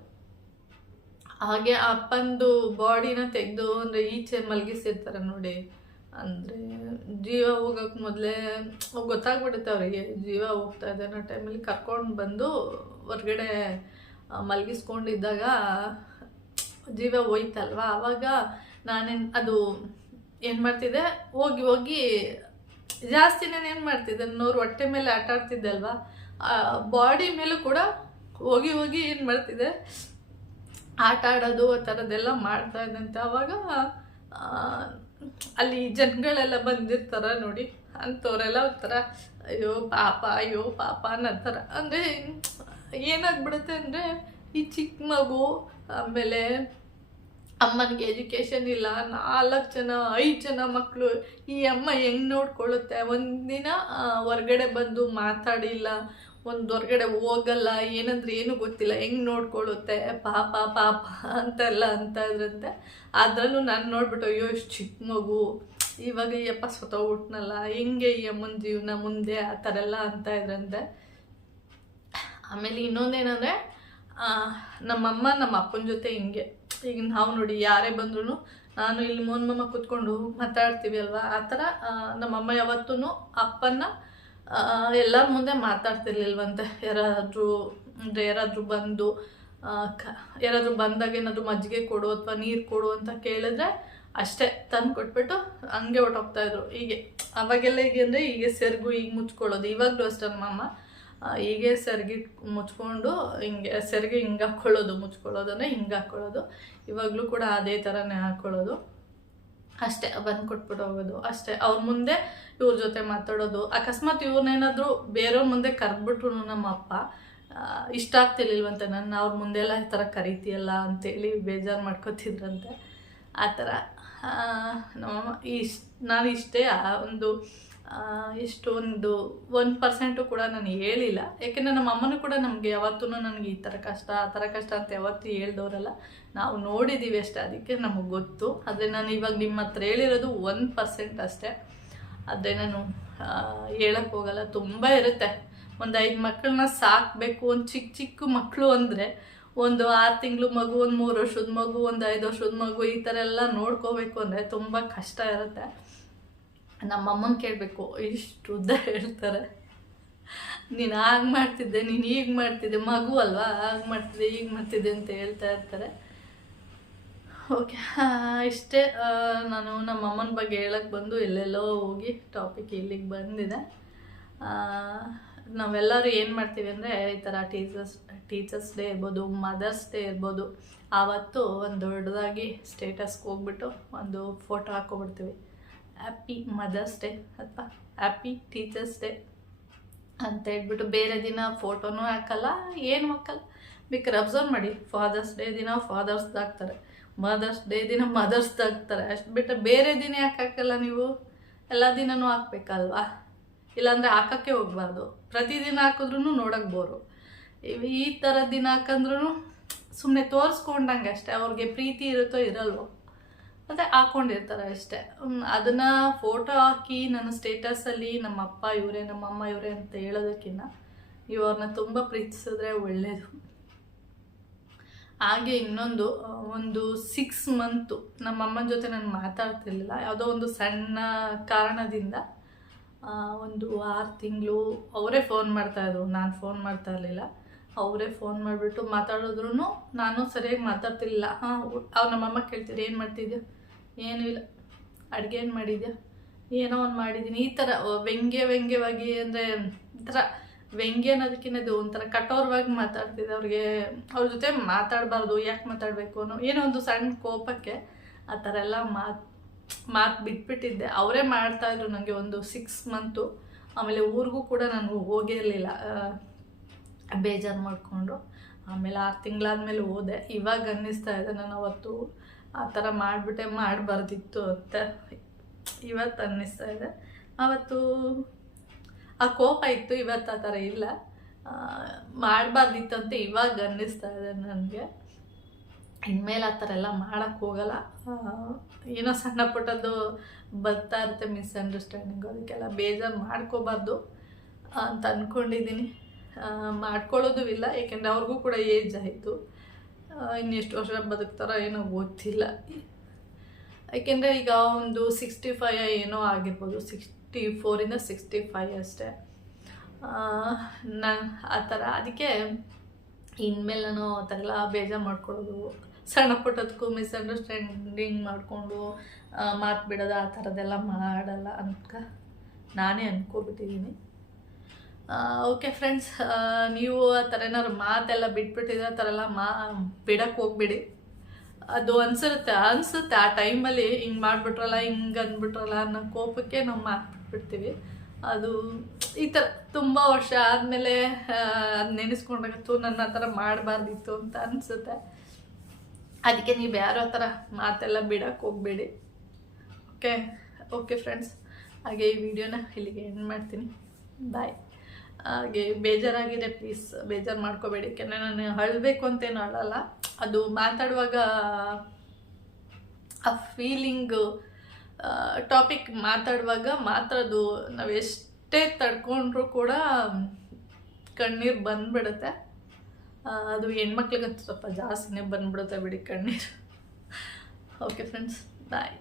ಹಾಗೆ ಅಪ್ಪಂದು ಬಾಡಿನ ತೆಗೆದು ಅಂದರೆ ಈಚೆ ಮಲಗಿಸಿರ್ತಾರೆ ನೋಡಿ. ಅಂದರೆ ಜೀವ ಹೋಗೋಕೆ ಮೊದಲೇ ಗೊತ್ತಾಗ್ಬಿಡುತ್ತೆ ಅವರಿಗೆ. ಜೀವ ಹೋಗ್ತಾ ಇದೆ ಅನ್ನೋ ಟೈಮಲ್ಲಿ ಕರ್ಕೊಂಡು ಬಂದು ಹೊರ್ಗಡೆ ಮಲಗಿಸ್ಕೊಂಡಿದ್ದಾಗ ಜೀವ ಹೋಯ್ತಲ್ವ? ಆವಾಗ ನಾನೇನು, ಅದು ಏನು ಮಾಡ್ತಿದ್ದೆ? ಹೋಗಿ ಹೋಗಿ ಜಾಸ್ತಿ ನಾನು ಏನು ಮಾಡ್ತಿದ್ದೆ? ನೋರು ಹೊಟ್ಟೆ ಮೇಲೆ ಆಟ ಆಡ್ತಿದ್ದೆ ಅಲ್ವಾ? ಬಾಡಿ ಮೇಲೂ ಕೂಡ ಹೋಗಿ ಹೋಗಿ ಏನು ಮಾಡ್ತಿದ್ದೆ? ಆಟ ಆಡೋದು, ಆ ಥರದ್ದೆಲ್ಲ ಮಾಡ್ತಾ ಇದ್ದಂತೆ ಅವಾಗ ಅಲ್ಲಿ ಜನಗಳೆಲ್ಲ ಬಂದಿರ್ತಾರ ನೋಡಿ. ಅಂಥವ್ರೆಲ್ಲ ಒಂಥರ, ಅಯ್ಯೋ ಪಾಪ ಅಯ್ಯೋ ಪಾಪ ಅನ್ನೋ ಥರ ಅಂದರೆ, ಏನಾಗ್ಬಿಡುತ್ತೆ ಅಂದರೆ, ಈ ಚಿಕ್ಕ ಮಗು, ಆಮೇಲೆ ಅಮ್ಮನಿಗೆ ಎಜುಕೇಷನ್ ಇಲ್ಲ, ನಾಲ್ಕು ಜನ, ಐದು ಜನ ಮಕ್ಕಳು ಈ ಅಮ್ಮ ಹೆಂಗೆ ನೋಡ್ಕೊಳ್ಳುತ್ತೆ? ಒಂದಿನ ದಿನ ಹೊರ್ಗಡೆ ಬಂದು ಮಾತಾಡಿಲ್ಲ, ಒಂದು ಹೊರ್ಗಡೆ ಹೋಗಲ್ಲ, ಏನಂದ್ರೆ ಏನು ಗೊತ್ತಿಲ್ಲ, ಹೆಂಗೆ ನೋಡ್ಕೊಳ್ಳುತ್ತೆ? ಪಾಪ ಪಾಪ ಅಂತೆಲ್ಲ ಅಂತ ಇದ್ರಂತೆ. ಅದರಲ್ಲೂ ನಾನು ನೋಡ್ಬಿಟ್ಟು, ಅಯ್ಯೋ, ಇಷ್ಟು ಚಿಕ್ಕ ಮಗು. ಇವಾಗ ಈ ಅಪ್ಪ ಸ್ವತಃ ಹೆಂಗೆ ಈ ಅಮ್ಮನ ಜೀವನ ಮುಂದೆ ಆ ಥರ ಎಲ್ಲ ಅಂತ ಇದ್ರಂತೆ. ಆಮೇಲೆ ಇನ್ನೊಂದೇನಂದರೆ ನಮ್ಮಮ್ಮ ನಮ್ಮ ಅಪ್ಪನ ಜೊತೆ ಹಿಂಗೆ. ಈಗ ನಾವು ನೋಡಿ ಯಾರೇ ಬಂದ್ರೂ ನಾನು ಇಲ್ಲಿ ಮೋನ್ ಮಮ್ಮ ಕೂತ್ಕೊಂಡು ಮಾತಾಡ್ತೀವಿ ಅಲ್ವಾ? ಆ ಥರ ನಮ್ಮಮ್ಮ ಯಾವತ್ತೂ ಅಪ್ಪನ ಎಲ್ಲರ ಮುಂದೆ ಮಾತಾಡ್ತಿರ್ಲಿಲ್ವಂತೆ. ಯಾರಾದರೂ, ಅಂದರೆ ಯಾರಾದರೂ ಬಂದು ಯಾರಾದರೂ ಬಂದಾಗ ಏನಾದರೂ ಮಜ್ಜಿಗೆ ಕೊಡು ಅಥವಾ ನೀರು ಕೊಡು ಅಂತ ಕೇಳಿದ್ರೆ ಅಷ್ಟೇ ತಂದು ಕೊಟ್ಬಿಟ್ಟು ಹಂಗೆ ಹೊಟ್ಟೋಗ್ತಾಯಿದ್ರು ಹೀಗೆ, ಅವಾಗೆಲ್ಲ ಹೀಗೆ ಅಂದರೆ, ಹೀಗೆ ಸೆರಗು ಈಗ ಮುಚ್ಕೊಳ್ಳೋದು. ಇವಾಗಲೂ ಅಷ್ಟೇ ನಮ್ಮಮ್ಮ ಹೀಗೆ ಸೆರ್ಗಿ ಮುಚ್ಕೊಂಡು ಹಿಂಗೆ, ಸೆರ್ಗಿ ಹಿಂಗೆ ಹಾಕ್ಕೊಳ್ಳೋದು ಮುಚ್ಕೊಳ್ಳೋದನ್ನೇ ಹಿಂಗೆ ಹಾಕ್ಕೊಳ್ಳೋದು ಇವಾಗಲೂ ಕೂಡ ಅದೇ ಥರನೇ ಹಾಕ್ಕೊಳ್ಳೋದು ಅಷ್ಟೇ ಬಂದು ಕೊಟ್ಬಿಟ್ಟು ಹೋಗೋದು. ಅಷ್ಟೇ, ಅವ್ರ ಮುಂದೆ ಇವ್ರ ಜೊತೆ ಮಾತಾಡೋದು. ಅಕಸ್ಮಾತ್ ಇವ್ರನ್ನೇನಾದರೂ ಬೇರೆಯವ್ರ ಮುಂದೆ ಕರೆದ್ಬಿಟ್ರು ನಮ್ಮ ಅಪ್ಪ ಇಷ್ಟ ಆಗ್ತಿರ್ಲಿಲ್ವಂತೆ. ನನ್ನ ಅವ್ರ ಮುಂದೆಲ್ಲ ಈ ಥರ ಕರಿತೀಯಲ್ಲ ಅಂತೇಳಿ ಬೇಜಾರು ಮಾಡ್ಕೊತಿದ್ರಂತೆ. ಆ ಥರ ನಮ್ಮಮ್ಮ ಇಷ್ಟು ನಾನು ಇಷ್ಟೇ ಆ ಒಂದು ಒಂದು ಒನ್ ಪರ್ಸೆಂಟು ಕೂಡ ನಾನು ಹೇಳಿಲ್ಲ. ಯಾಕೆಂದರೆ ನಮ್ಮ ಅಮ್ಮನೂ ಕೂಡ ನಮಗೆ ಯಾವತ್ತೂ ನನಗೆ ಈ ಥರ ಕಷ್ಟ, ಆ ಥರ ಕಷ್ಟ ಅಂತ ಯಾವತ್ತೂ ಹೇಳ್ದವರಲ್ಲ. ನಾವು ನೋಡಿದ್ದೀವಿ ಅಷ್ಟೇ, ಅದಕ್ಕೆ ನಮಗೆ ಗೊತ್ತು. ಆದರೆ ನಾನು ಇವಾಗ ನಿಮ್ಮ ಹತ್ರ ಹೇಳಿರೋದು ಒನ್ ಪರ್ಸೆಂಟ್ ಅಷ್ಟೇ. ಆದರೆ ನಾನು ಹೇಳಕ್ಕೆ ಹೋಗಲ್ಲ, ತುಂಬ ಇರುತ್ತೆ. ಒಂದು ಐದು ಮಕ್ಕಳನ್ನ ಸಾಕಬೇಕು, ಒಂದು ಚಿಕ್ಕ ಚಿಕ್ಕ ಮಕ್ಕಳು ಅಂದರೆ ಒಂದು ಆರು ತಿಂಗಳು ಮಗು, ಒಂದು ಮೂರು ವರ್ಷದ ಮಗು, ಒಂದು ಐದು ವರ್ಷದ ಮಗು, ಈ ಥರ ಎಲ್ಲ ನೋಡ್ಕೋಬೇಕು ಅಂದರೆ ತುಂಬ ಕಷ್ಟ ಇರುತ್ತೆ. ನಮ್ಮ ಅಮ್ಮನ ಕೇಳಬೇಕು, ಇಷ್ಟು ಉದ್ದ ಹೇಳ್ತಾರೆ. ನೀನು ಹಾಗೆ ಮಾಡ್ತಿದ್ದೆ, ನೀನು ಈಗ ಮಾಡ್ತಿದ್ದೆ, ಮಗು ಅಲ್ವಾ, ಹಾಗೆ ಮಾಡ್ತಿದ್ದೆ ಈಗ ಮಾಡ್ತಿದ್ದೆ ಅಂತ ಹೇಳ್ತಾ ಇರ್ತಾರೆ. ಓಕೆ ಇಷ್ಟೇ ನಾನು ನಮ್ಮ ಅಮ್ಮನ ಬಗ್ಗೆ ಹೇಳಕ್ಕೆ ಬಂದು ಎಲ್ಲೆಲ್ಲೋ ಹೋಗಿ ಟಾಪಿಕ್ ಇಲ್ಲಿಗೆ ಬಂದಿದೆ. ನಾವೆಲ್ಲರೂ ಏನು ಮಾಡ್ತೀವಿ ಅಂದರೆ, ಈ ಥರ ಟೀಚರ್ಸ್ ಟೀಚರ್ಸ್ ಡೇ ಇರ್ಬೋದು ಮದರ್ಸ್ ಡೇ ಇರ್ಬೋದು ಆವತ್ತು ಒಂದು ದೊಡ್ಡದಾಗಿ ಸ್ಟೇಟಸ್ಗೆ ಹೋಗ್ಬಿಟ್ಟು ಒಂದು ಫೋಟೋ ಹಾಕ್ಕೊಬಿಡ್ತೀವಿ. ಹ್ಯಾಪಿ ಮದರ್ಸ್ ಡೇ ಅಥವಾ ಹ್ಯಾಪಿ ಟೀಚರ್ಸ್ ಡೇ ಅಂತ ಹೇಳ್ಬಿಟ್ಟು ಬೇರೆ ದಿನ ಫೋಟೋನೂ ಹಾಕಲ್ಲ, ಏನು ಹಾಕಲ್ಲ. ಬೇಕಾದ್ರೆ ಅಬ್ಸರ್ವ್ ಮಾಡಿ ಫಾದರ್ಸ್ ಡೇ ದಿನ ಫಾದರ್ಸ್ದು ಹಾಕ್ತಾರೆ. ಮದರ್ಸ್ ಡೇ ದಿನ ಮದರ್ಸ್ದು ಹಾಕ್ತಾರೆ. ಅಷ್ಟು ಬಿಟ್ಟರೆ ಬೇರೆ ದಿನ ಯಾಕೆ ಹಾಕಲ್ಲ ನೀವು? ಎಲ್ಲ ದಿನವೂ ಹಾಕ್ಬೇಕಲ್ವಾ? ಇಲ್ಲಾಂದರೆ ಹಾಕೋಕ್ಕೆ ಹೋಗ್ಬಾರ್ದು. ಪ್ರತಿದಿನ ಹಾಕಿದ್ರೂ ನೋಡೋಕೆ ಬೋರು ಈ ಥರ ದಿನ ಹಾಕಂದ್ರೂ ಸುಮ್ಮನೆ ತೋರಿಸ್ಕೊಂಡಂಗೆ ಅಷ್ಟೇ. ಅವ್ರಿಗೆ ಪ್ರೀತಿ ಇರುತ್ತೋ ಇರಲ್ವೋ. ಮತ್ತು ಹಾಕೊಂಡಿರ್ತಾರೆ ಅಷ್ಟೇ. ಅದನ್ನ ಫೋಟೋ ಹಾಕಿ ನನ್ನ ಸ್ಟೇಟಸಲ್ಲಿ ನಮ್ಮ ಅಪ್ಪ ಇವರೇ ನಮ್ಮ ಅಮ್ಮ ಇವರೇ ಅಂತ ಹೇಳೋದಕ್ಕಿಂತ ಇವ್ರನ್ನ ತುಂಬಾ ಪ್ರೀತಿಸಿದ್ರೆ ಒಳ್ಳೆಯದು ಹಾಗೆ ಇನ್ನೊಂದು ಒಂದು ಸಿಕ್ಸ್ ಮಂತು ನಮ್ಮ ಅಮ್ಮನ ಜೊತೆ ನಾನು ಮಾತಾಡ್ತಿರ್ಲಿಲ್ಲ. ಯಾವುದೋ ಒಂದು ಸಣ್ಣ ಕಾರಣದಿಂದ ಒಂದು ಆರು ತಿಂಗಳು ಅವರೇ ಫೋನ್ ಮಾಡ್ತಾಯಿದ್ರು ನಾನು ಫೋನ್ ಮಾಡ್ತಾ ಇರಲಿಲ್ಲ. ಅವರೇ ಫೋನ್ ಮಾಡಿಬಿಟ್ಟು ಮಾತಾಡಿದ್ರು ನಾನು ಸರಿಯಾಗಿ ಮಾತಾಡ್ತಿರ್ಲಿಲ್ಲ. ಹಾಂ ಅವ್ರು ನಮ್ಮಮ್ಮ ಕೇಳ್ತಿದ್ರು, ಏನು ಮಾಡ್ತಿದ್ಯಾ? ಏನೂ ಇಲ್ಲ. ಅಡುಗೆ ಏನು ಮಾಡಿದ್ಯಾ? ಏನೋ ಒಂದು ಮಾಡಿದ್ದೀನಿ ಈ ಥರ ವ್ಯಂಗ್ಯ ವ್ಯಂಗ್ಯವಾಗಿ ಅಂದರೆ ಒಂಥರ ಥರ ವ್ಯಂಗ್ಯ ಅನ್ನೋದಕ್ಕಿಂತ ಇದು ಒಂಥರ ಕಠೋರವಾಗಿ ಮಾತಾಡ್ತಿದ್ದೆ ಅವ್ರಿಗೆ. ಅವ್ರ ಜೊತೆ ಮಾತಾಡಬಾರ್ದು, ಯಾಕೆ ಮಾತಾಡಬೇಕು ಅನ್ನೋ, ಏನೋ ಒಂದು ಸಣ್ಣ ಕೋಪಕ್ಕೆ ಆ ಥರ ಎಲ್ಲ ಮಾತು ಮಾತು ಬಿಟ್ಬಿಟ್ಟಿದ್ದೆ. ಅವರೇ ಮಾಡ್ತಾಯಿದ್ರು ನನಗೆ ಒಂದು ಸಿಕ್ಸ್ ಮಂತು ಆಮೇಲೆ ಊರಿಗೂ ಕೂಡ ನಾನು ಹೋಗಿರಲಿಲ್ಲ ಬೇಜಾರು ಮಾಡಿಕೊಂಡು. ಆಮೇಲೆ ಆರು ತಿಂಗಳಾದ್ಮೇಲೆ ಹೋದೆ. ಇವಾಗ ಅನ್ನಿಸ್ತಾ ಇದೆ ನಾನು ಅವತ್ತು. ಆ ಥರ ಮಾಡಿಬಿಟ್ಟೆ, ಮಾಡಬಾರ್ದಿತ್ತು ಅಂತ ಇವತ್ತು ಅನ್ನಿಸ್ತಾ ಇದೆ. ಆವತ್ತು ಆ ಕೋಪ ಇತ್ತು, ಇವತ್ತು ಆ ಥರ ಇಲ್ಲ. ಮಾಡಬಾರ್ದಿತ್ತು ಅಂತ ಇವಾಗ ಅನ್ನಿಸ್ತಾ ಇದೆ ನನಗೆ. ಇನ್ಮೇಲೆ ಆ ಥರ ಎಲ್ಲ ಮಾಡೋಕ್ಕೆ ಹೋಗಲ್ಲ. ಏನೋ ಸಣ್ಣ ಪುಟ್ಟದ್ದು ಬರ್ತಾ ಇರುತ್ತೆ ಮಿಸ್ಅಂಡರ್ಸ್ಟ್ಯಾಂಡಿಂಗ್ ಅದಕ್ಕೆಲ್ಲ ಬೇಜಾರು ಮಾಡ್ಕೋಬಾರ್ದು ಅಂತ ಅಂದ್ಕೊಂಡಿದ್ದೀನಿ ಮಾಡ್ಕೊಳ್ಳೋದು ಇಲ್ಲ ಏಕೆಂದರೆ ಅವ್ರಿಗೂ ಕೂಡ ಏಜ್ ಆಯಿತು. ಇನ್ನೆಷ್ಟು ವರ್ಷ ಬದುಕ್ತಾರೋ ಏನೋ ಗೊತ್ತಿಲ್ಲ. ಯಾಕೆಂದರೆ ಈಗ ಒಂದು ಸಿಕ್ಸ್ಟಿ ಫೈ ಏನೋ ಆಗಿರ್ಬೋದು ಸಿಕ್ಸ್ಟಿ ಫೋರಿಂದ ಸಿಕ್ಸ್ಟಿ ಫೈ ಅಷ್ಟೇ ನಾನು ಆ ಥರ. ಅದಕ್ಕೆ ಇನ್ಮೇಲೆ ನಾನು ಆ ಥರ ಎಲ್ಲ ಬೇಜಾರು ಮಾಡ್ಕೊಳ್ಳೋದು. ಸಣ್ಣ ಪುಟ್ಟದಕ್ಕೂ ಮಿಸ್ಅಂಡರ್ಸ್ಟ್ಯಾಂಡಿಂಗ್ ಮಾಡಿಕೊಂಡು ಮಾತು ಬಿಡೋದು ಆ ಥರದ್ದೆಲ್ಲ ಮಾಡಲ್ಲ ಅಂತ ನಾನೇ ಅನ್ಕೋಬಿಟ್ಟಿದ್ದೀನಿ. ಓಕೆ ಫ್ರೆಂಡ್ಸ್ ನೀವು ಆ ಥರ ಏನಾದ್ರು ಮಾತೆಲ್ಲ ಬಿಟ್ಬಿಟ್ಟಿದ್ರೆ ಆ ಥರ ಎಲ್ಲ ಮಾ ಬಿಡಕ್ಕೆ ಹೋಗ್ಬಿಡಿ. ಅದು ಅನ್ಸಿರುತ್ತೆ ಅನ್ಸುತ್ತೆ. ಆ ಟೈಮಲ್ಲಿ ಹಿಂಗೆ ಮಾಡಿಬಿಟ್ರಲ್ಲ, ಹಿಂಗೆ ಅಂದ್ಬಿಟ್ರಲ್ಲ ಅನ್ನೋ ಕೋಪಕ್ಕೆ ನಾವು ಮಾತು ಬಿಟ್ಬಿಡ್ತೀವಿ ಅದು ಈ ಥರ ತುಂಬ ವರ್ಷ ಆದಮೇಲೆ ಅದು ನೆನೆಸ್ಕೊಂಡಾಗತ್ತು ನನ್ನ ಆ ಥರ ಮಾಡಬಾರ್ದಿತ್ತು ಅಂತ ಅನಿಸುತ್ತೆ. ಅದಕ್ಕೆ ನೀವು ಯಾರೋ ಆ ಥರ ಮಾತೆಲ್ಲ ಬಿಡಕ್ಕೆ ಹೋಗಬೇಡಿ. ಓಕೆ ಓಕೆ ಫ್ರೆಂಡ್ಸ್ ಹಾಗೆ ಈ ವಿಡಿಯೋನ ಇಲ್ಲಿಗೆ ಎಂಡ್ ಮಾಡ್ತೀನಿ. ಬಾಯ್ ಹಾಗೆ ಬೇಜಾರಾಗಿದೆ ಪ್ಲೀಸ್ ಬೇಜಾರು ಮಾಡ್ಕೋಬೇಡಿ. ಯಾಕೆಂದರೆ ನಾನು ಅಳಬೇಕು ಅಂತೇನು ಅಳಲ್ಲ. ಅದು ಮಾತಾಡುವಾಗ ಆ ಫೀಲಿಂಗು ಟಾಪಿಕ್ ಮಾತಾಡುವಾಗ ಮಾತ್ರ ಅದು ನಾವು ಎಷ್ಟೇ ತಡ್ಕೊಂಡ್ರೂ ಕೂಡ ಕಣ್ಣೀರು ಬಂದ್ಬಿಡುತ್ತೆ. ಅದು ಹೆಣ್ಮಕ್ಳಿಗಂತೂ ಸ್ವಲ್ಪ ಜಾಸ್ತಿನೇ ಬಂದ್ಬಿಡುತ್ತೆ ಬಿಡಿ ಕಣ್ಣೀರು. Okay friends bye